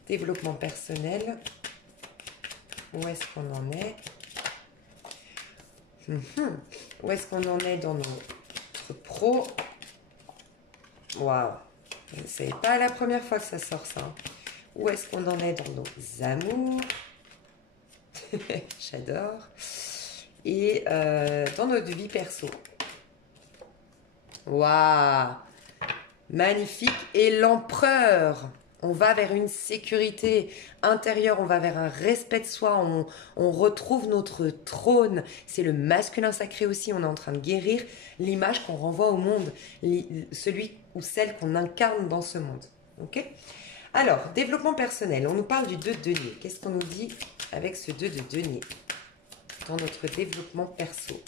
Développement personnel. Où est-ce qu'on en est? Où est-ce qu'on en est dans notre pro? Waouh! C'est pas la première fois que ça sort ça. Où est-ce qu'on en est dans nos amours? J'adore. Et dans notre vie perso. Waouh! Magnifique. Et l'empereur! On va vers une sécurité intérieure, on va vers un respect de soi, on retrouve notre trône. C'est le masculin sacré aussi, on est en train de guérir l'image qu'on renvoie au monde, celui ou celle qu'on incarne dans ce monde. Ok? Alors, développement personnel, on nous parle du 2 de denier. Qu'est-ce qu'on nous dit avec ce 2 de denier dans notre développement perso?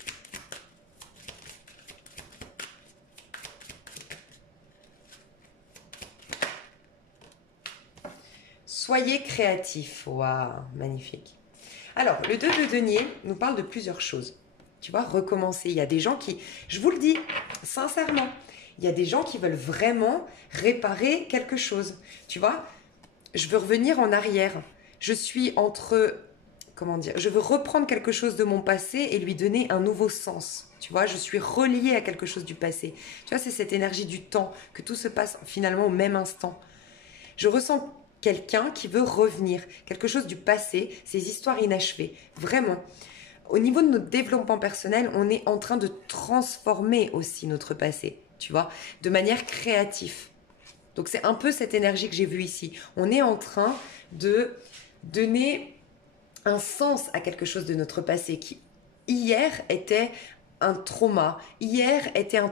Soyez créatifs. Waouh, magnifique. Alors, le 2 de denier nous parle de plusieurs choses. Tu vois, recommencer. Il y a des gens qui, je vous le dis sincèrement, il y a des gens qui veulent vraiment réparer quelque chose. Tu vois, je veux revenir en arrière. Je suis entre, comment dire, je veux reprendre quelque chose de mon passé et lui donner un nouveau sens. Tu vois, je suis reliée à quelque chose du passé. Tu vois, c'est cette énergie du temps, que tout se passe finalement au même instant. Je ressens quelqu'un qui veut revenir, quelque chose du passé, ces histoires inachevées. Vraiment. Au niveau de notre développement personnel, on est en train de transformer aussi notre passé, tu vois, de manière créative. Donc c'est un peu cette énergie que j'ai vue ici. On est en train de donner un sens à quelque chose de notre passé qui, hier, était un trauma, hier était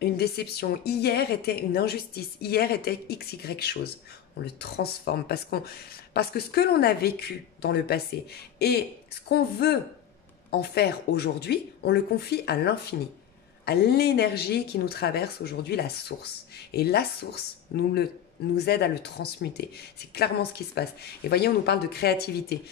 une déception, hier était une injustice, hier était XY chose. On le transforme parce que ce que l'on a vécu dans le passé et ce qu'on veut en faire aujourd'hui, on le confie à l'infini, à l'énergie qui nous traverse aujourd'hui, la source. Et la source nous aide à le transmuter. C'est clairement ce qui se passe. Et voyez, on nous parle de créativité.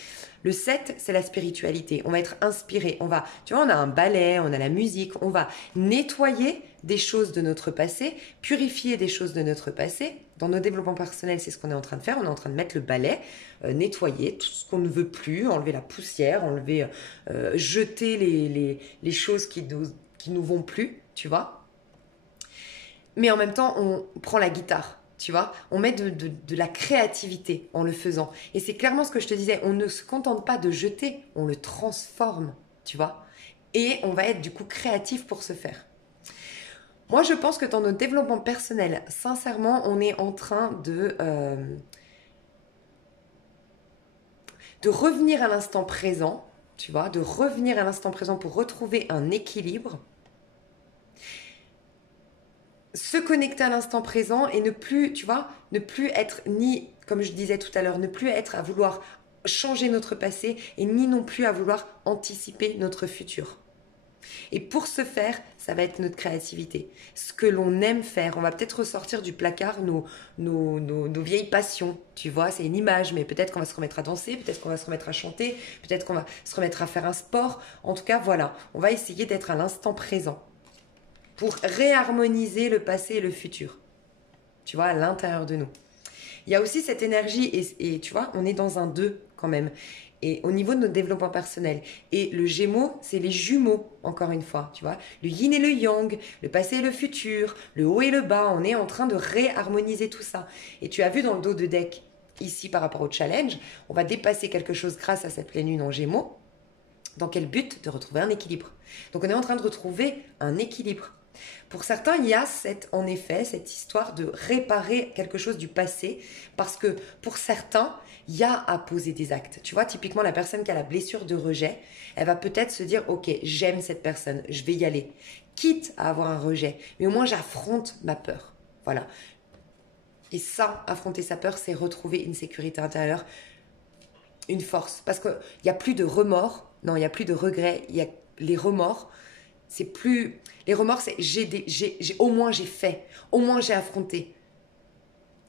Le 7, c'est la spiritualité. On va être inspiré. Tu vois, on a un balai, on a la musique. On va nettoyer des choses de notre passé, purifier des choses de notre passé. Dans nos développements personnels, c'est ce qu'on est en train de faire. On est en train de mettre le balai, nettoyer tout ce qu'on ne veut plus, enlever la poussière, jeter les choses qui nous vont plus, tu vois. Mais en même temps, on prend la guitare. Tu vois, on met de la créativité en le faisant. Et c'est clairement ce que je te disais, on ne se contente pas de jeter, on le transforme, tu vois. Et on va être du coup créatif pour ce faire. Moi, je pense que dans notre développement personnel, sincèrement, on est en train de revenir à l'instant présent, tu vois, de revenir à l'instant présent pour retrouver un équilibre. se connecter à l'instant présent et ne plus, tu vois, ne plus être ni, comme je disais tout à l'heure, ne plus être à vouloir changer notre passé et ni non plus à vouloir anticiper notre futur. Et pour ce faire, ça va être notre créativité. Ce que l'on aime faire. On va peut-être ressortir du placard nos vieilles passions. Tu vois, c'est une image, mais peut-être qu'on va se remettre à danser, peut-être qu'on va se remettre à chanter, peut-être qu'on va se remettre à faire un sport. En tout cas, voilà, on va essayer d'être à l'instant présent pour réharmoniser le passé et le futur. Tu vois, à l'intérieur de nous. Il y a aussi cette énergie, et tu vois, on est dans un 2 quand même. Et au niveau de notre développement personnel. Et le Gémeaux, c'est les jumeaux, encore une fois, tu vois. Le yin et le yang, le passé et le futur, le haut et le bas. On est en train de réharmoniser tout ça. Et tu as vu dans le dos de deck, ici par rapport au challenge, on va dépasser quelque chose grâce à cette pleine lune en Gémeaux. Dans quel but? De retrouver un équilibre. Donc on est en train de retrouver un équilibre. Pour certains, il y a en effet cette histoire de réparer quelque chose du passé, parce que pour certains, il y a à poser des actes. Tu vois, typiquement la personne qui a la blessure de rejet, elle va peut-être se dire, ok, j'aime cette personne, je vais y aller, quitte à avoir un rejet, mais au moins j'affronte ma peur. Voilà. Et ça, affronter sa peur, c'est retrouver une sécurité intérieure, une force, parce qu'il n'y a plus de remords, non, il n'y a plus de regrets, il y a les remords. C'est plus... Les remords, c'est au moins j'ai fait, au moins j'ai affronté.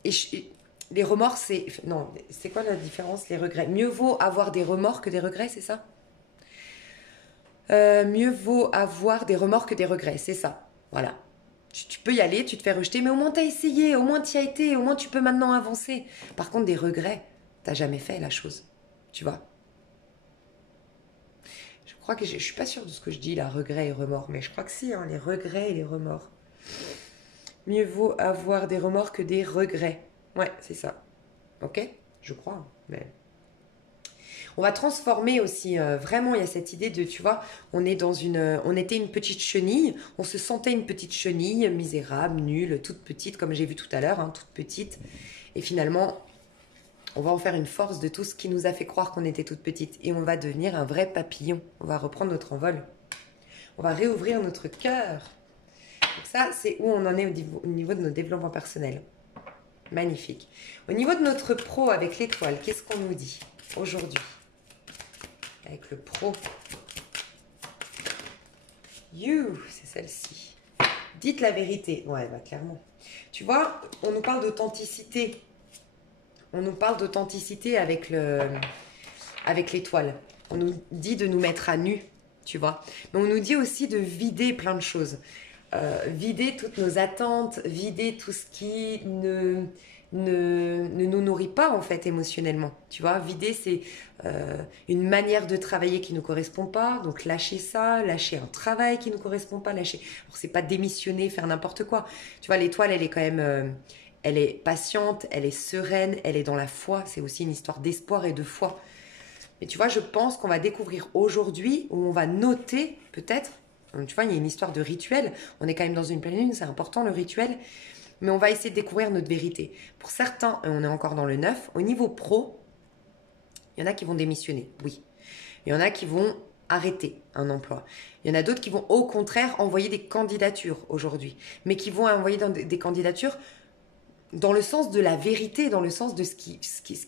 Les remords, c'est... Non, c'est quoi la différence, les regrets? Mieux vaut avoir des remords que des regrets, c'est ça? Mieux vaut avoir des remords que des regrets, c'est ça. Voilà. Tu peux y aller, tu te fais rejeter, mais au moins t'as essayé, au moins t'y as été, au moins tu peux maintenant avancer. Par contre, des regrets, t'as jamais fait la chose. Tu vois? Je crois que je suis pas sûre de ce que je dis là, regrets et remords, mais je crois que si, hein, les regrets et les remords. Mieux vaut avoir des remords que des regrets. Ouais, c'est ça. Ok? Je crois. Mais... On va transformer aussi, vraiment, il y a cette idée de, tu vois, on était une petite chenille, on se sentait une petite chenille, misérable, nulle, toute petite, comme j'ai vu tout à l'heure, hein, toute petite. Et finalement, on va en faire une force de tout ce qui nous a fait croire qu'on était toute petite. Et on va devenir un vrai papillon. On va reprendre notre envol. On va réouvrir notre cœur. Donc ça, c'est où on en est au niveau de nos développements personnels. Magnifique. Au niveau de notre pro avec l'étoile, qu'est-ce qu'on nous dit aujourd'hui? Avec le pro. You, c'est celle-ci. Dites la vérité. Ouais, bah clairement. Tu vois, on nous parle d'authenticité. On nous parle d'authenticité avec l'étoile. On nous dit de nous mettre à nu, tu vois. Mais on nous dit aussi de vider plein de choses. Vider toutes nos attentes, vider tout ce qui ne nous nourrit pas en fait émotionnellement. Tu vois, vider c'est une manière de travailler qui ne nous correspond pas. Donc lâcher ça, lâcher un travail qui ne nous correspond pas, lâcher. Alors c'est pas démissionner, faire n'importe quoi. Tu vois, l'étoile elle est quand même... elle est patiente, elle est sereine, elle est dans la foi. C'est aussi une histoire d'espoir et de foi. Mais tu vois, je pense qu'on va découvrir aujourd'hui, où on va noter peut-être, tu vois, il y a une histoire de rituel. On est quand même dans une pleine lune, c'est important le rituel. Mais on va essayer de découvrir notre vérité. Pour certains, on est encore dans le 9, au niveau pro, il y en a qui vont démissionner, oui. Il y en a qui vont arrêter un emploi. Il y en a d'autres qui vont au contraire envoyer des candidatures aujourd'hui. Mais qui vont envoyer des candidatures dans le sens de la vérité, dans le sens de ce qui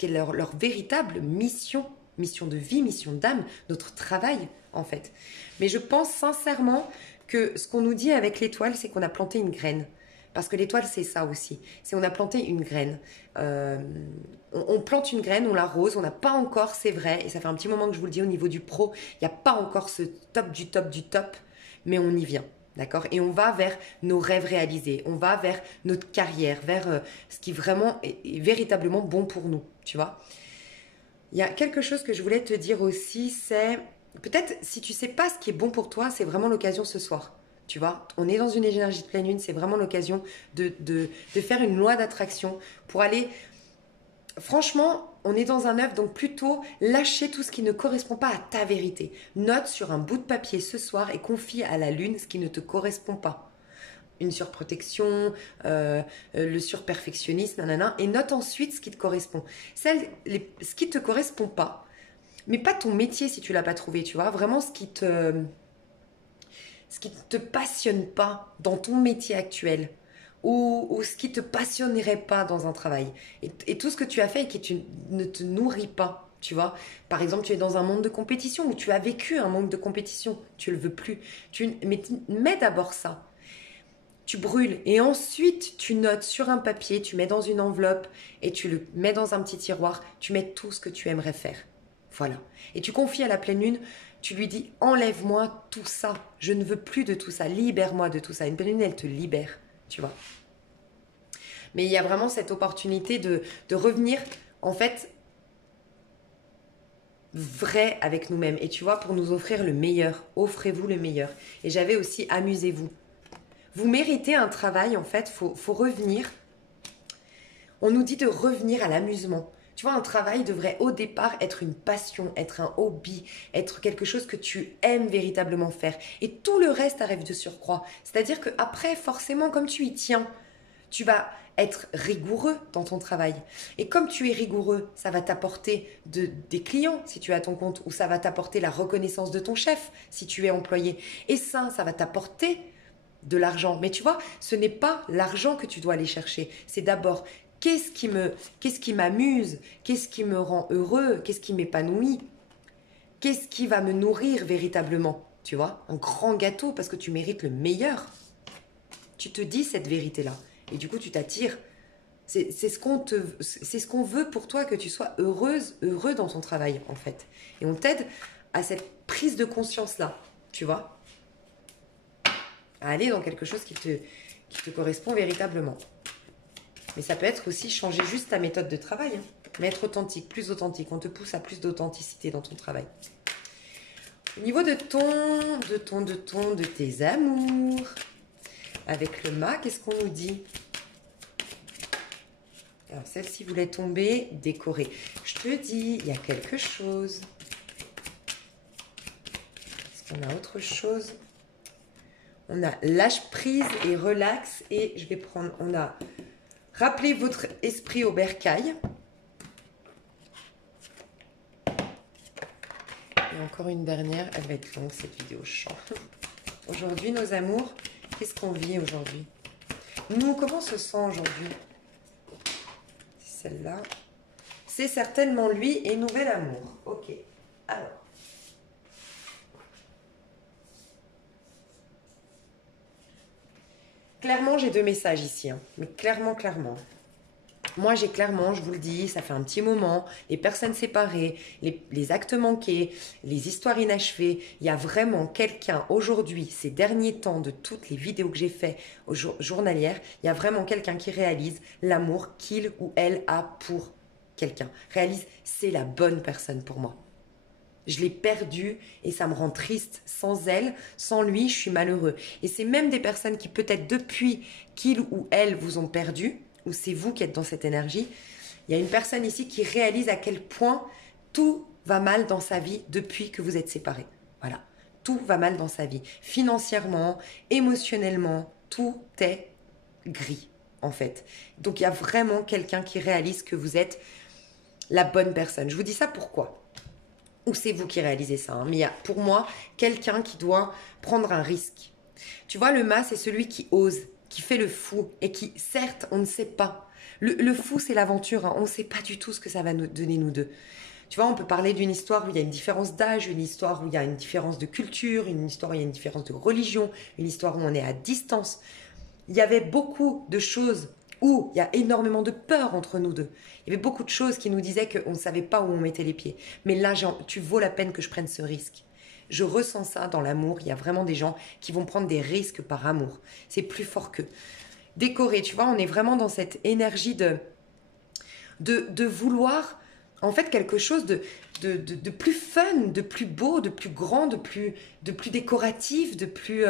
est leur véritable mission de vie, mission d'âme, notre travail en fait. Mais je pense sincèrement que ce qu'on nous dit avec l'étoile, c'est qu'on a planté une graine. Parce que l'étoile, c'est ça aussi. C'est on a planté une graine. On plante une graine, on l'arrose, on n'a pas encore, c'est vrai, et ça fait un petit moment que je vous le dis au niveau du pro, il n'y a pas encore ce top du top du top, mais on y vient. D'accord? Et on va vers nos rêves réalisés, on va vers notre carrière, vers ce qui vraiment est véritablement bon pour nous, tu vois. Il y a quelque chose que je voulais te dire aussi, c'est peut-être si tu sais pas ce qui est bon pour toi, c'est vraiment l'occasion ce soir. Tu vois, on est dans une énergie de pleine lune, c'est vraiment l'occasion de faire une loi d'attraction pour aller... Franchement, on est dans un œuf, donc plutôt lâcher tout ce qui ne correspond pas à ta vérité. Note sur un bout de papier ce soir et confie à la lune ce qui ne te correspond pas. Une surprotection, le surperfectionnisme, nanana, et note ensuite ce qui te correspond. Ce qui ne te correspond pas, mais pas ton métier si tu l'as pas trouvé, tu vois, vraiment ce qui te passionne pas dans ton métier actuel. ou ce qui te passionnerait pas dans un travail. Et tout ce que tu as fait et qui ne te nourrit pas, tu vois. Par exemple, tu es dans un monde de compétition ou tu as vécu un monde de compétition, tu le veux plus. Mets d'abord ça. Tu brûles et ensuite tu notes sur un papier, tu mets dans une enveloppe et tu le mets dans un petit tiroir, tu mets tout ce que tu aimerais faire. Voilà. Et tu confies à la pleine lune, tu lui dis enlève-moi tout ça, je ne veux plus de tout ça, libère-moi de tout ça. Une pleine lune, elle te libère, tu vois. Mais il y a vraiment cette opportunité de revenir en fait vrai avec nous-mêmes. Et tu vois, pour nous offrir le meilleur, offrez-vous le meilleur. Et j'avais aussi amusez-vous. Vous méritez un travail, en fait, faut revenir. On nous dit de revenir à l'amusement. Tu vois, un travail devrait au départ être une passion, être un hobby, être quelque chose que tu aimes véritablement faire. Et tout le reste arrive de surcroît. C'est-à-dire qu'après, forcément, comme tu y tiens, tu vas être rigoureux dans ton travail. Et comme tu es rigoureux, ça va t'apporter des clients si tu es à ton compte, ou ça va t'apporter la reconnaissance de ton chef si tu es employé. Et ça va t'apporter de l'argent. Mais tu vois, ce n'est pas l'argent que tu dois aller chercher. C'est d'abord qu'est-ce qui m'amuse, qu'est-ce qui me rend heureux, qu'est-ce qui m'épanouit, qu'est-ce qui va me nourrir véritablement. Tu vois, un grand gâteau parce que tu mérites le meilleur. Tu te dis cette vérité-là. Et du coup, tu t'attires. C'est ce qu'on veut pour toi, que tu sois heureux dans ton travail, en fait. Et on t'aide à cette prise de conscience-là, tu vois, à aller dans quelque chose qui te correspond véritablement. Mais ça peut être aussi changer juste ta méthode de travail, hein. Mais être authentique, plus authentique. On te pousse à plus d'authenticité dans ton travail. Au niveau de tes amours, avec le mât, qu'est-ce qu'on nous dit? Alors, celle-ci voulait tomber, décorée. Je te dis, il y a quelque chose. Est-ce qu'on a autre chose? On a lâche prise et relax. Et je vais prendre, on a rappelez votre esprit au bercail. Et encore une dernière, elle va être longue cette vidéo, chant. Aujourd'hui, nos amours, qu'est-ce qu'on vit aujourd'hui? Nous, comment on se sent aujourd'hui? Celle-là. C'est certainement lui et nouvel amour. Ok. Alors. Clairement, j'ai deux messages ici. Hein. Mais clairement. Moi, j'ai clairement, je vous le dis, ça fait un petit moment, les personnes séparées, les actes manqués, les histoires inachevées. Il y a vraiment quelqu'un aujourd'hui, ces derniers temps, de toutes les vidéos que j'ai faites journalières, il y a vraiment quelqu'un qui réalise l'amour qu'il ou elle a pour quelqu'un. Réalise, c'est la bonne personne pour moi. Je l'ai perdue et ça me rend triste. Sans elle, sans lui, je suis malheureux. Et c'est même des personnes qui peut-être depuis qu'ils ou elles vous ont perdu, ou c'est vous qui êtes dans cette énergie, il y a une personne ici qui réalise à quel point tout va mal dans sa vie depuis que vous êtes séparés. Voilà, tout va mal dans sa vie. Financièrement, émotionnellement, tout est gris en fait. Donc il y a vraiment quelqu'un qui réalise que vous êtes la bonne personne. Je vous dis ça pourquoi? Ou c'est vous qui réalisez ça, hein, mais il y a pour moi quelqu'un qui doit prendre un risque. Tu vois, le mât, c'est celui qui ose, qui fait le fou et qui, certes, on ne sait pas. Le fou, c'est l'aventure. Hein. On ne sait pas du tout ce que ça va nous donner, nous deux. Tu vois, on peut parler d'une histoire où il y a une différence d'âge, une histoire où il y a une différence de culture, une histoire où il y a une différence de religion, une histoire où on est à distance. Il y avait beaucoup de choses où il y a énormément de peur entre nous deux. Il y avait beaucoup de choses qui nous disaient qu'on ne savait pas où on mettait les pieds. Mais là, tu vaux la peine que je prenne ce risque. Je ressens ça dans l'amour. Il y a vraiment des gens qui vont prendre des risques par amour. C'est plus fort qu'eux. Décorer, tu vois, on est vraiment dans cette énergie de vouloir, en fait, quelque chose de plus fun, de plus beau, de plus grand, de plus décoratif, de plus...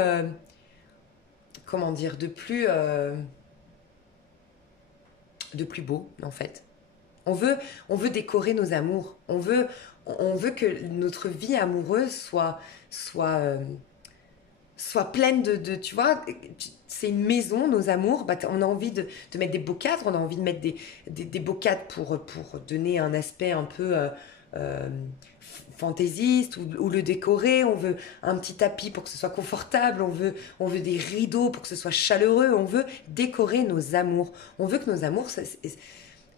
comment dire, de plus beau, en fait. On veut décorer nos amours. On veut que notre vie amoureuse soit pleine de tu vois, c'est une maison, nos amours. Bah, on a envie de mettre des beaux cadres, on a envie de mettre des beaux cadres pour donner un aspect un peu fantaisiste ou le décorer, on veut un petit tapis pour que ce soit confortable, on veut des rideaux pour que ce soit chaleureux, on veut décorer nos amours. On veut que nos amours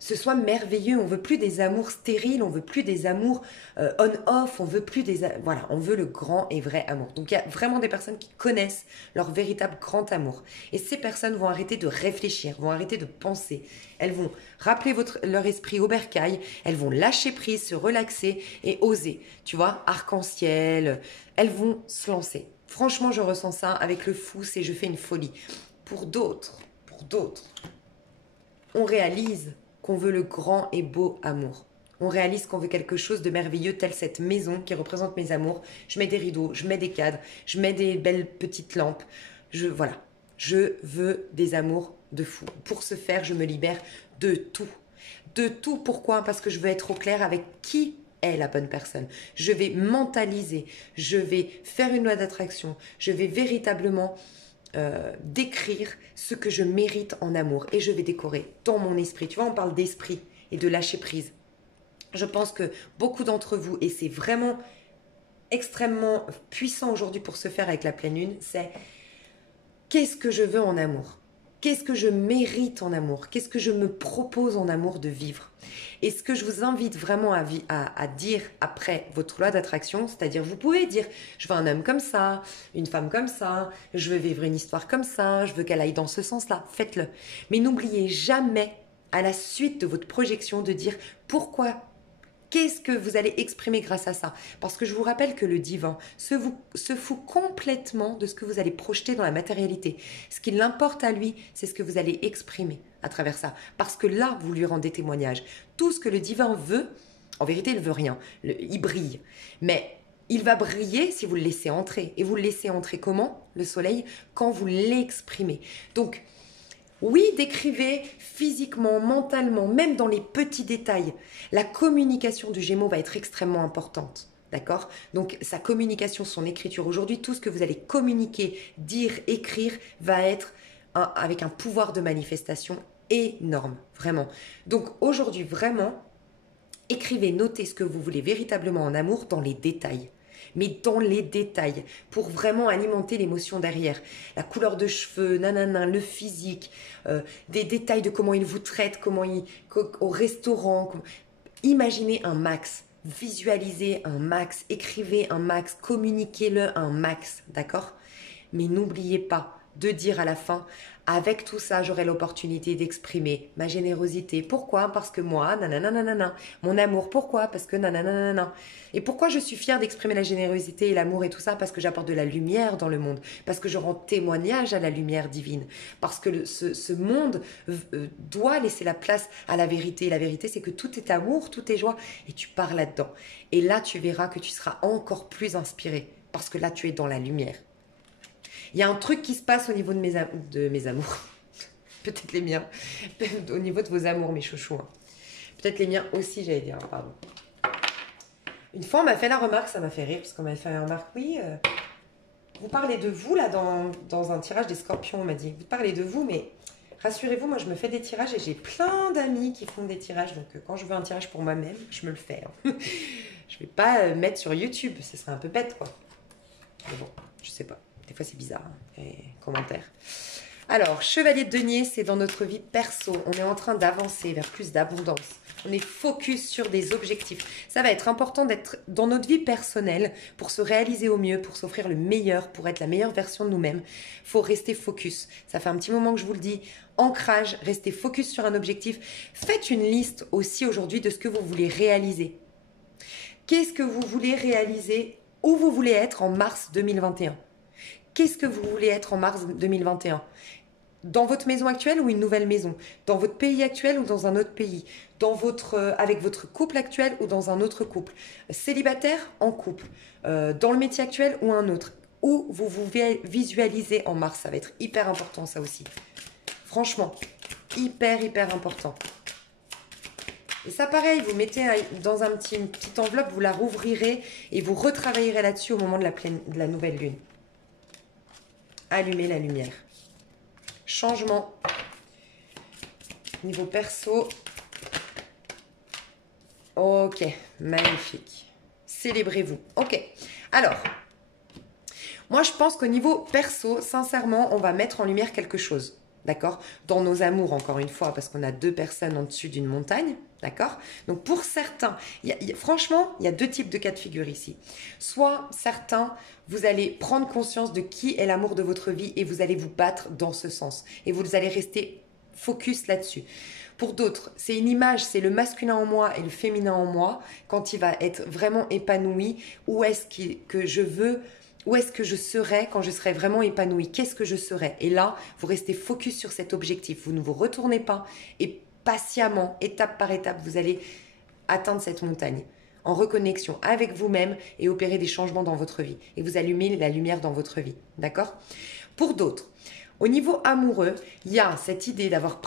ce soit merveilleux, on veut plus des amours stériles, on veut plus des amours on veut plus voilà, on veut le grand et vrai amour. Donc il y a vraiment des personnes qui connaissent leur véritable grand amour. Et ces personnes vont arrêter de réfléchir, vont arrêter de penser. Elles vont rappeler leur esprit au bercail, elles vont lâcher prise, se relaxer et oser. Tu vois, arc-en-ciel, elles vont se lancer. Franchement, je ressens ça avec le fou, c'est je fais une folie. Pour d'autres, on réalise qu'on veut le grand et beau amour. On réalise qu'on veut quelque chose de merveilleux, tel cette maison qui représente mes amours. Je mets des rideaux, je mets des cadres, je mets des belles petites lampes. Voilà, je veux des amours de fou. Pour ce faire, je me libère de tout. De tout, pourquoi? Parce que je veux être au clair avec qui est la bonne personne. Je vais mentaliser, je vais faire une loi d'attraction, je vais véritablement décrire ce que je mérite en amour et je vais décorer dans mon esprit. Tu vois, on parle d'esprit et de lâcher prise. Je pense que beaucoup d'entre vous, et c'est vraiment extrêmement puissant aujourd'hui pour se faire avec la pleine lune, c'est qu'est-ce que je veux en amour? Qu'est-ce que je mérite en amour? Qu'est-ce que je me propose en amour de vivre? Et ce que je vous invite vraiment à dire après votre loi d'attraction, c'est-à-dire vous pouvez dire je veux un homme comme ça, une femme comme ça, je veux vivre une histoire comme ça, je veux qu'elle aille dans ce sens-là, faites-le. Mais n'oubliez jamais à la suite de votre projection de dire pourquoi. Qu'est-ce que vous allez exprimer grâce à ça? Parce que je vous rappelle que le divin se fout complètement de ce que vous allez projeter dans la matérialité. Ce qui l'importe à lui, c'est ce que vous allez exprimer à travers ça. Parce que là, vous lui rendez témoignage. Tout ce que le divin veut, en vérité, il ne veut rien. Il brille. Mais il va briller si vous le laissez entrer. Et vous le laissez entrer comment? Le soleil, quand vous l'exprimez. Donc, oui, décrivez physiquement, mentalement, même dans les petits détails. La communication du Gémeaux va être extrêmement importante. D'accord? Donc, sa communication, son écriture. Aujourd'hui, tout ce que vous allez communiquer, dire, écrire, va être avec un pouvoir de manifestation énorme. Vraiment. Donc, aujourd'hui, vraiment, écrivez, notez ce que vous voulez véritablement en amour dans les détails. Mais dans les détails, pour vraiment alimenter l'émotion derrière. La couleur de cheveux, nanana, le physique, des détails de comment il vous traite, au restaurant. Imaginez un max, visualisez un max, écrivez un max, communiquez-le un max, d'accord? Mais n'oubliez pas de dire à la fin, avec tout ça, j'aurai l'opportunité d'exprimer ma générosité. Pourquoi? Parce que moi, nanana, mon amour, pourquoi? Parce que nanana. Et pourquoi je suis fière d'exprimer la générosité et l'amour et tout ça? Parce que j'apporte de la lumière dans le monde, parce que je rends témoignage à la lumière divine, parce que ce monde doit laisser la place à la vérité. Et la vérité, c'est que tout est amour, tout est joie, et tu pars là-dedans. Et là, tu verras que tu seras encore plus inspiré, parce que là, tu es dans la lumière. Il y a un truc qui se passe au niveau de mes amours. Peut-être les miens. Au niveau de vos amours, mes chouchous. Hein. Peut-être les miens aussi, j'allais dire. Pardon. Une fois, on m'a fait la remarque, ça m'a fait rire, parce qu'on m'a fait la remarque, oui, vous parlez de vous, là, dans un tirage des scorpions, on m'a dit. Vous parlez de vous, mais rassurez-vous, moi, je me fais des tirages et j'ai plein d'amis qui font des tirages. Donc, quand je veux un tirage pour moi-même, je me le fais. Hein. Je ne vais pas mettre sur YouTube, ce serait un peu bête, quoi. Mais bon, je sais pas. Des fois, c'est bizarre, hein, les commentaires. Alors, chevalier de denier, c'est dans notre vie perso. On est en train d'avancer vers plus d'abondance. On est focus sur des objectifs. Ça va être important d'être dans notre vie personnelle pour se réaliser au mieux, pour s'offrir le meilleur, pour être la meilleure version de nous-mêmes. Il faut rester focus. Ça fait un petit moment que je vous le dis. Ancrage, restez focus sur un objectif. Faites une liste aussi aujourd'hui de ce que vous voulez réaliser. Qu'est-ce que vous voulez réaliser? Où vous voulez être en mars 2021? Qu'est-ce que vous voulez être en mars 2021? Dans votre maison actuelle ou une nouvelle maison? Dans votre pays actuel ou dans un autre pays? Avec votre couple actuel ou dans un autre couple? Célibataire, en couple? Dans le métier actuel ou un autre? Où vous vous visualisez en mars? Ça va être hyper important, ça aussi. Franchement, hyper important. Et ça, pareil, vous mettez dans une petite enveloppe, vous la rouvrirez et vous retravaillerez là-dessus au moment de la nouvelle lune. Allumez la lumière. Changement. Niveau perso. Ok, magnifique. Célébrez-vous. Ok. Alors, moi, je pense qu'au niveau perso, sincèrement, on va mettre en lumière quelque chose. D'accord? Dans nos amours, encore une fois, parce qu'on a deux personnes en dessus d'une montagne. D'accord? Donc, pour certains, franchement, il y a deux types de cas de figure ici. Soit certains, vous allez prendre conscience de qui est l'amour de votre vie et vous allez vous battre dans ce sens. Et vous allez rester focus là-dessus. Pour d'autres, c'est une image, c'est le masculin en moi et le féminin en moi, quand il va être vraiment épanoui, où est-ce que je veux, où est-ce que je serai quand je serai vraiment épanoui, qu'est-ce que je serai. Et là, vous restez focus sur cet objectif, vous ne vous retournez pas et patiemment, étape par étape, vous allez atteindre cette montagne en reconnexion avec vous-même et opérer des changements dans votre vie. Et vous allumez la lumière dans votre vie, d'accord? Pour d'autres, au niveau amoureux, il y a cette idée d'avoir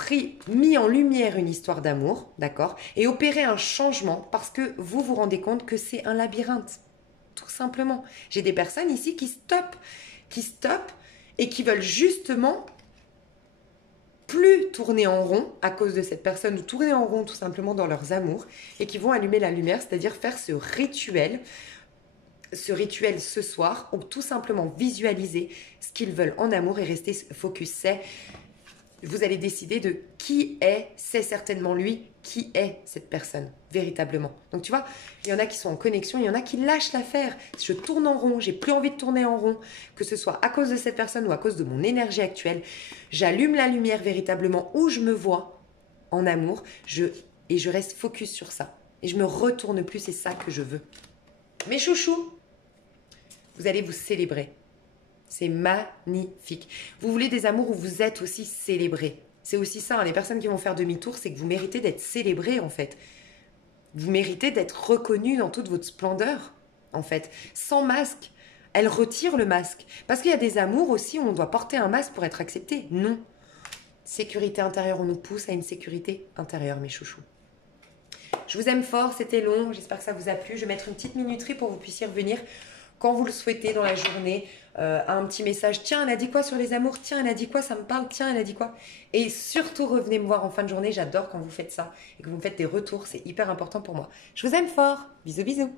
mis en lumière une histoire d'amour, d'accord, et opérer un changement parce que vous vous rendez compte que c'est un labyrinthe, tout simplement. J'ai des personnes ici qui stoppent et qui veulent justement plus tourner en rond à cause de cette personne ou tourner en rond tout simplement dans leurs amours et qui vont allumer la lumière, c'est-à-dire faire ce rituel ce soir ou tout simplement visualiser ce qu'ils veulent en amour et rester focus. Vous allez décider de qui est, c'est certainement lui, qui est cette personne, véritablement. Donc tu vois, il y en a qui sont en connexion, il y en a qui lâchent l'affaire. Je tourne en rond, j'ai plus envie de tourner en rond, que ce soit à cause de cette personne ou à cause de mon énergie actuelle. J'allume la lumière véritablement où je me vois en amour et je reste focus sur ça. Et je me retourne plus, c'est ça que je veux. Mes chouchous, vous allez vous célébrer. C'est magnifique. Vous voulez des amours où vous êtes aussi célébrés. C'est aussi ça, hein, les personnes qui vont faire demi-tour, c'est que vous méritez d'être célébrés en fait. Vous méritez d'être reconnus dans toute votre splendeur en fait. Sans masque, elle retire le masque. Parce qu'il y a des amours aussi où on doit porter un masque pour être accepté. Non. Sécurité intérieure, on nous pousse à une sécurité intérieure, mes chouchous. Je vous aime fort, c'était long, j'espère que ça vous a plu. Je vais mettre une petite minuterie pour que vous puissiez revenir quand vous le souhaitez dans la journée, un petit message. Tiens, elle a dit quoi sur les amours? Tiens, elle a dit quoi? Ça me parle. Tiens, elle a dit quoi? Et surtout, revenez me voir en fin de journée. J'adore quand vous faites ça et que vous me faites des retours. C'est hyper important pour moi. Je vous aime fort. Bisous, bisous.